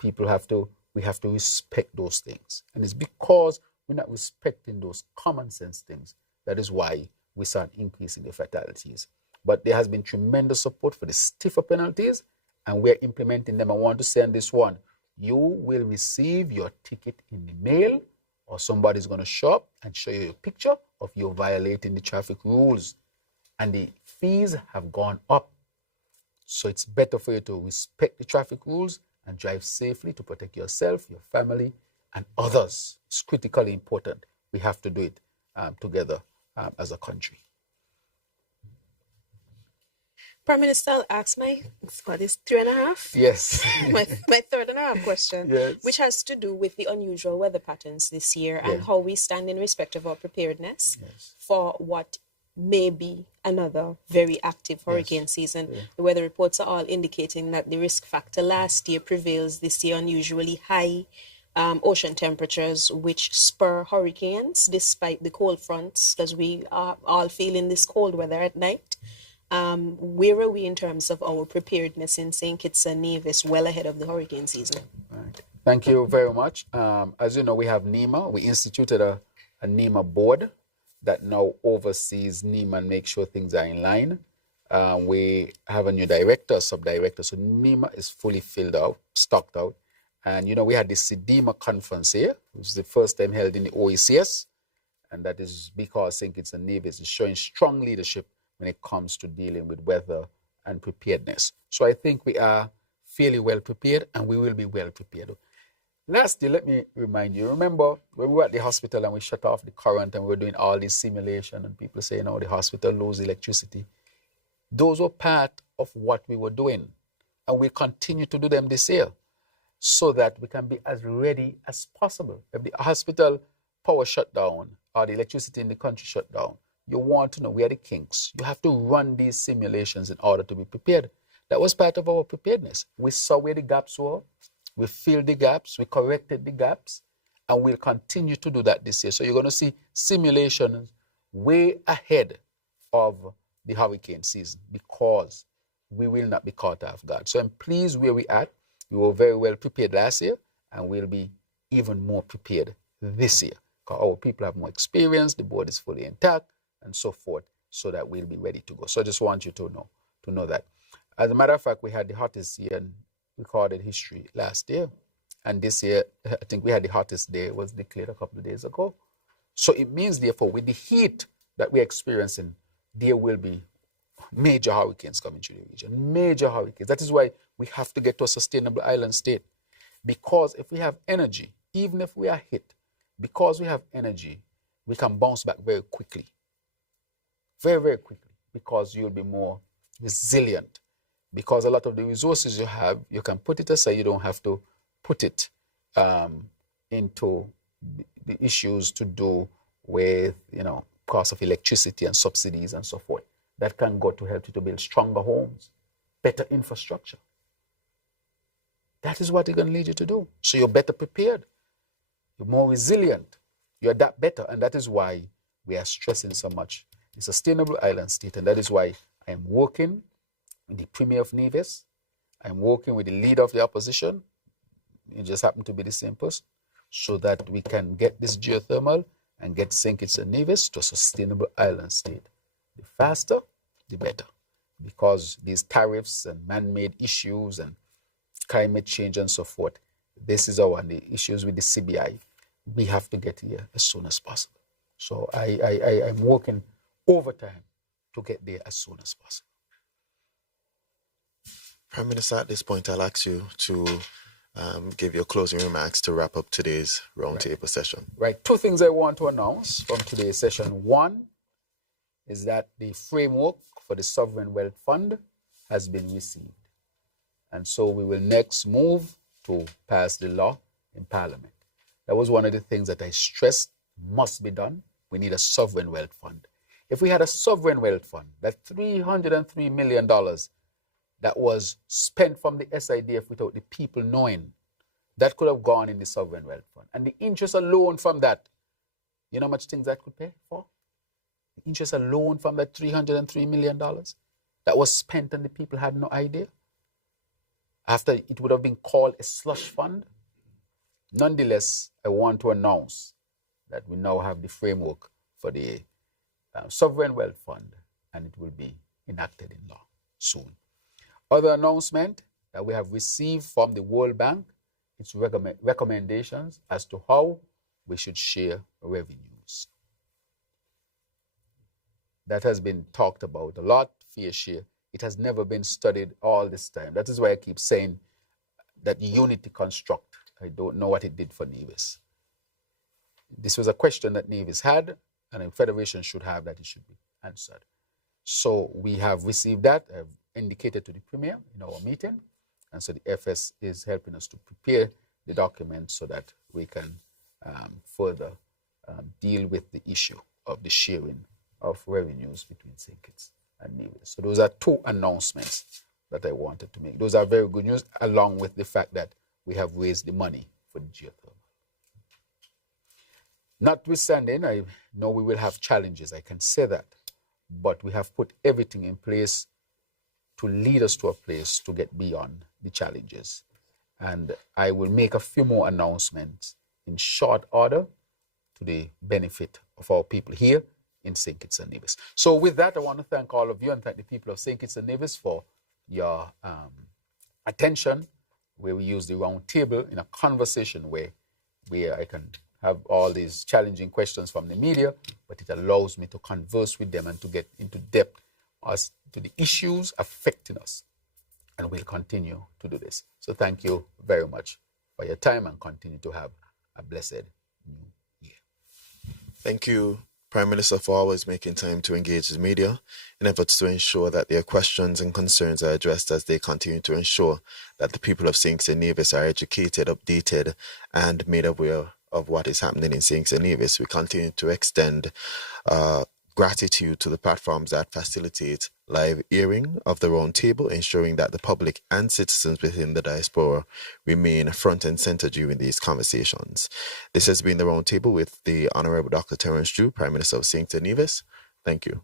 We have to respect those things. And it's because we're not respecting those common sense things. That is why we saw an increase in the fatalities. But there has been tremendous support for the stiffer penalties, and we're implementing them. I want to say on this one, you will receive your ticket in the mail, or somebody's going to show up and show you a picture of you violating the traffic rules. And the fees have gone up. So it's better for you to respect the traffic rules and drive safely to protect yourself, your family, and others. It's critically important. We have to do it together as a country. Prime Minister, I'll ask my, what is 3.5? Yes. my 3.5 question, yes, which has to do with the unusual weather patterns this year and how we stand in respect of our preparedness for what may be another very active hurricane season. The weather reports are all indicating that the risk factor last year prevails this year, unusually high ocean temperatures, which spur hurricanes despite the cold fronts, because we are all feeling this cold weather at night. Where are we in terms of our preparedness in St. Kitts and Nevis well ahead of the hurricane season? Right. Thank you very much. As you know, we have NEMA. We instituted a NEMA board that now oversees NEMA and makes sure things are in line. We have a new director, sub-director. So NEMA is fully filled out, stocked out. And, we had the SEDEMA conference here, which is the first time held in the OECS. And that is because St. Kitts and Nevis is showing strong leadership when it comes to dealing with weather and preparedness. So I think we are fairly well prepared, and we will be well prepared. Lastly, let me remind you, remember when we were at the hospital and we shut off the current and we were doing all this simulation and people saying, the hospital loses electricity. Those were part of what we were doing. And we continue to do them this year so that we can be as ready as possible. If the hospital power shut down or the electricity in the country shut down, you want to know where the kinks. You have to run these simulations in order to be prepared. That was part of our preparedness. We saw where the gaps were. We filled the gaps, we corrected the gaps, and we'll continue to do that this year. So you're going to see simulations way ahead of the hurricane season because we will not be caught off guard. So I'm pleased where we're at. We were very well prepared last year, and we'll be even more prepared this year because our people have more experience, the board is fully intact, and so forth, so that we'll be ready to go. So I just want you to know that. As a matter of fact, we had the hottest year in recorded history last year, and this year I think we had the hottest day was declared a couple of days ago. So it means therefore with the heat that we're experiencing, there will be major hurricanes coming through the region, major hurricanes. That is why we have to get to a sustainable island state, because if we have energy, even if we are hit, because we have energy, we can bounce back very quickly, very, very quickly, because you'll be more resilient. Because a lot of the resources you have, you can put it aside. You don't have to put it into the issues to do with, cost of electricity and subsidies and so forth. That can go to help you to build stronger homes, better infrastructure. That is what it's going to lead you to do. So you're better prepared. You're more resilient. You adapt better. And that is why we are stressing so much the sustainable island state. And that is why I am working the Premier of Nevis. I'm working with the leader of the opposition. It just happened to be the same person, so that we can get this geothermal and get St. Kitts and Nevis to a sustainable island state. The faster, the better, because these tariffs and man-made issues and climate change and so forth, this is the issues with the CBI. We have to get here as soon as possible. So I'm working overtime to get there as soon as possible. Prime Minister, at this point, I'll ask you to give your closing remarks to wrap up today's roundtable session. Right. Two things I want to announce from today's session. One is that the framework for the Sovereign Wealth Fund has been received. And so we will next move to pass the law in Parliament. That was one of the things that I stressed must be done. We need a Sovereign Wealth Fund. If we had a Sovereign Wealth Fund, that $303 million that was spent from the SIDF without the people knowing, that could have gone in the Sovereign Wealth Fund. And the interest alone from that, you know how much things that could pay for? The interest alone from that $303 million that was spent and the people had no idea. After it would have been called a slush fund. Nonetheless, I want to announce that we now have the framework for the Sovereign Wealth Fund, and it will be enacted in law soon. Other announcement that we have received from the World Bank, its recommendations as to how we should share revenues. That has been talked about a lot, fair share. It has never been studied all this time. That is why I keep saying that unity construct, I don't know what it did for Nevis. This was a question that Nevis had, and a federation should have, that it should be answered. So we have received that. I've indicated to the Premier in our meeting, and so the FS is helping us to prepare the document so that we can further deal with the issue of the sharing of revenues between St. Kitts and Nevis. So those are two announcements that I wanted to make. Those are very good news, along with the fact that we have raised the money for the geothermal. Notwithstanding, I know we will have challenges, I can say that, but we have put everything in place to lead us to a place to get beyond the challenges. And I will make a few more announcements in short order to the benefit of our people here in St. Kitts and Nevis. So with that, I want to thank all of you and thank the people of St. Kitts and Nevis for your attention. where we use the round table in a conversation where I can have all these challenging questions from the media, but it allows me to converse with them and to get into depth as to the issues affecting us. And we'll continue to do this. So thank you very much for your time, and continue to have a blessed new year. Thank you, Prime Minister, for always making time to engage the media in efforts to ensure that their questions and concerns are addressed, as they continue to ensure that the people of St. Nevis are educated, updated, and made aware of what is happening in St. Nevis. We continue to extend gratitude to the platforms that facilitate live hearing of the Roundtable, ensuring that the public and citizens within the diaspora remain front and center during these conversations. This has been the Roundtable with the Honorable Dr. Terrance Drew, Prime Minister of St. Nevis. Thank you.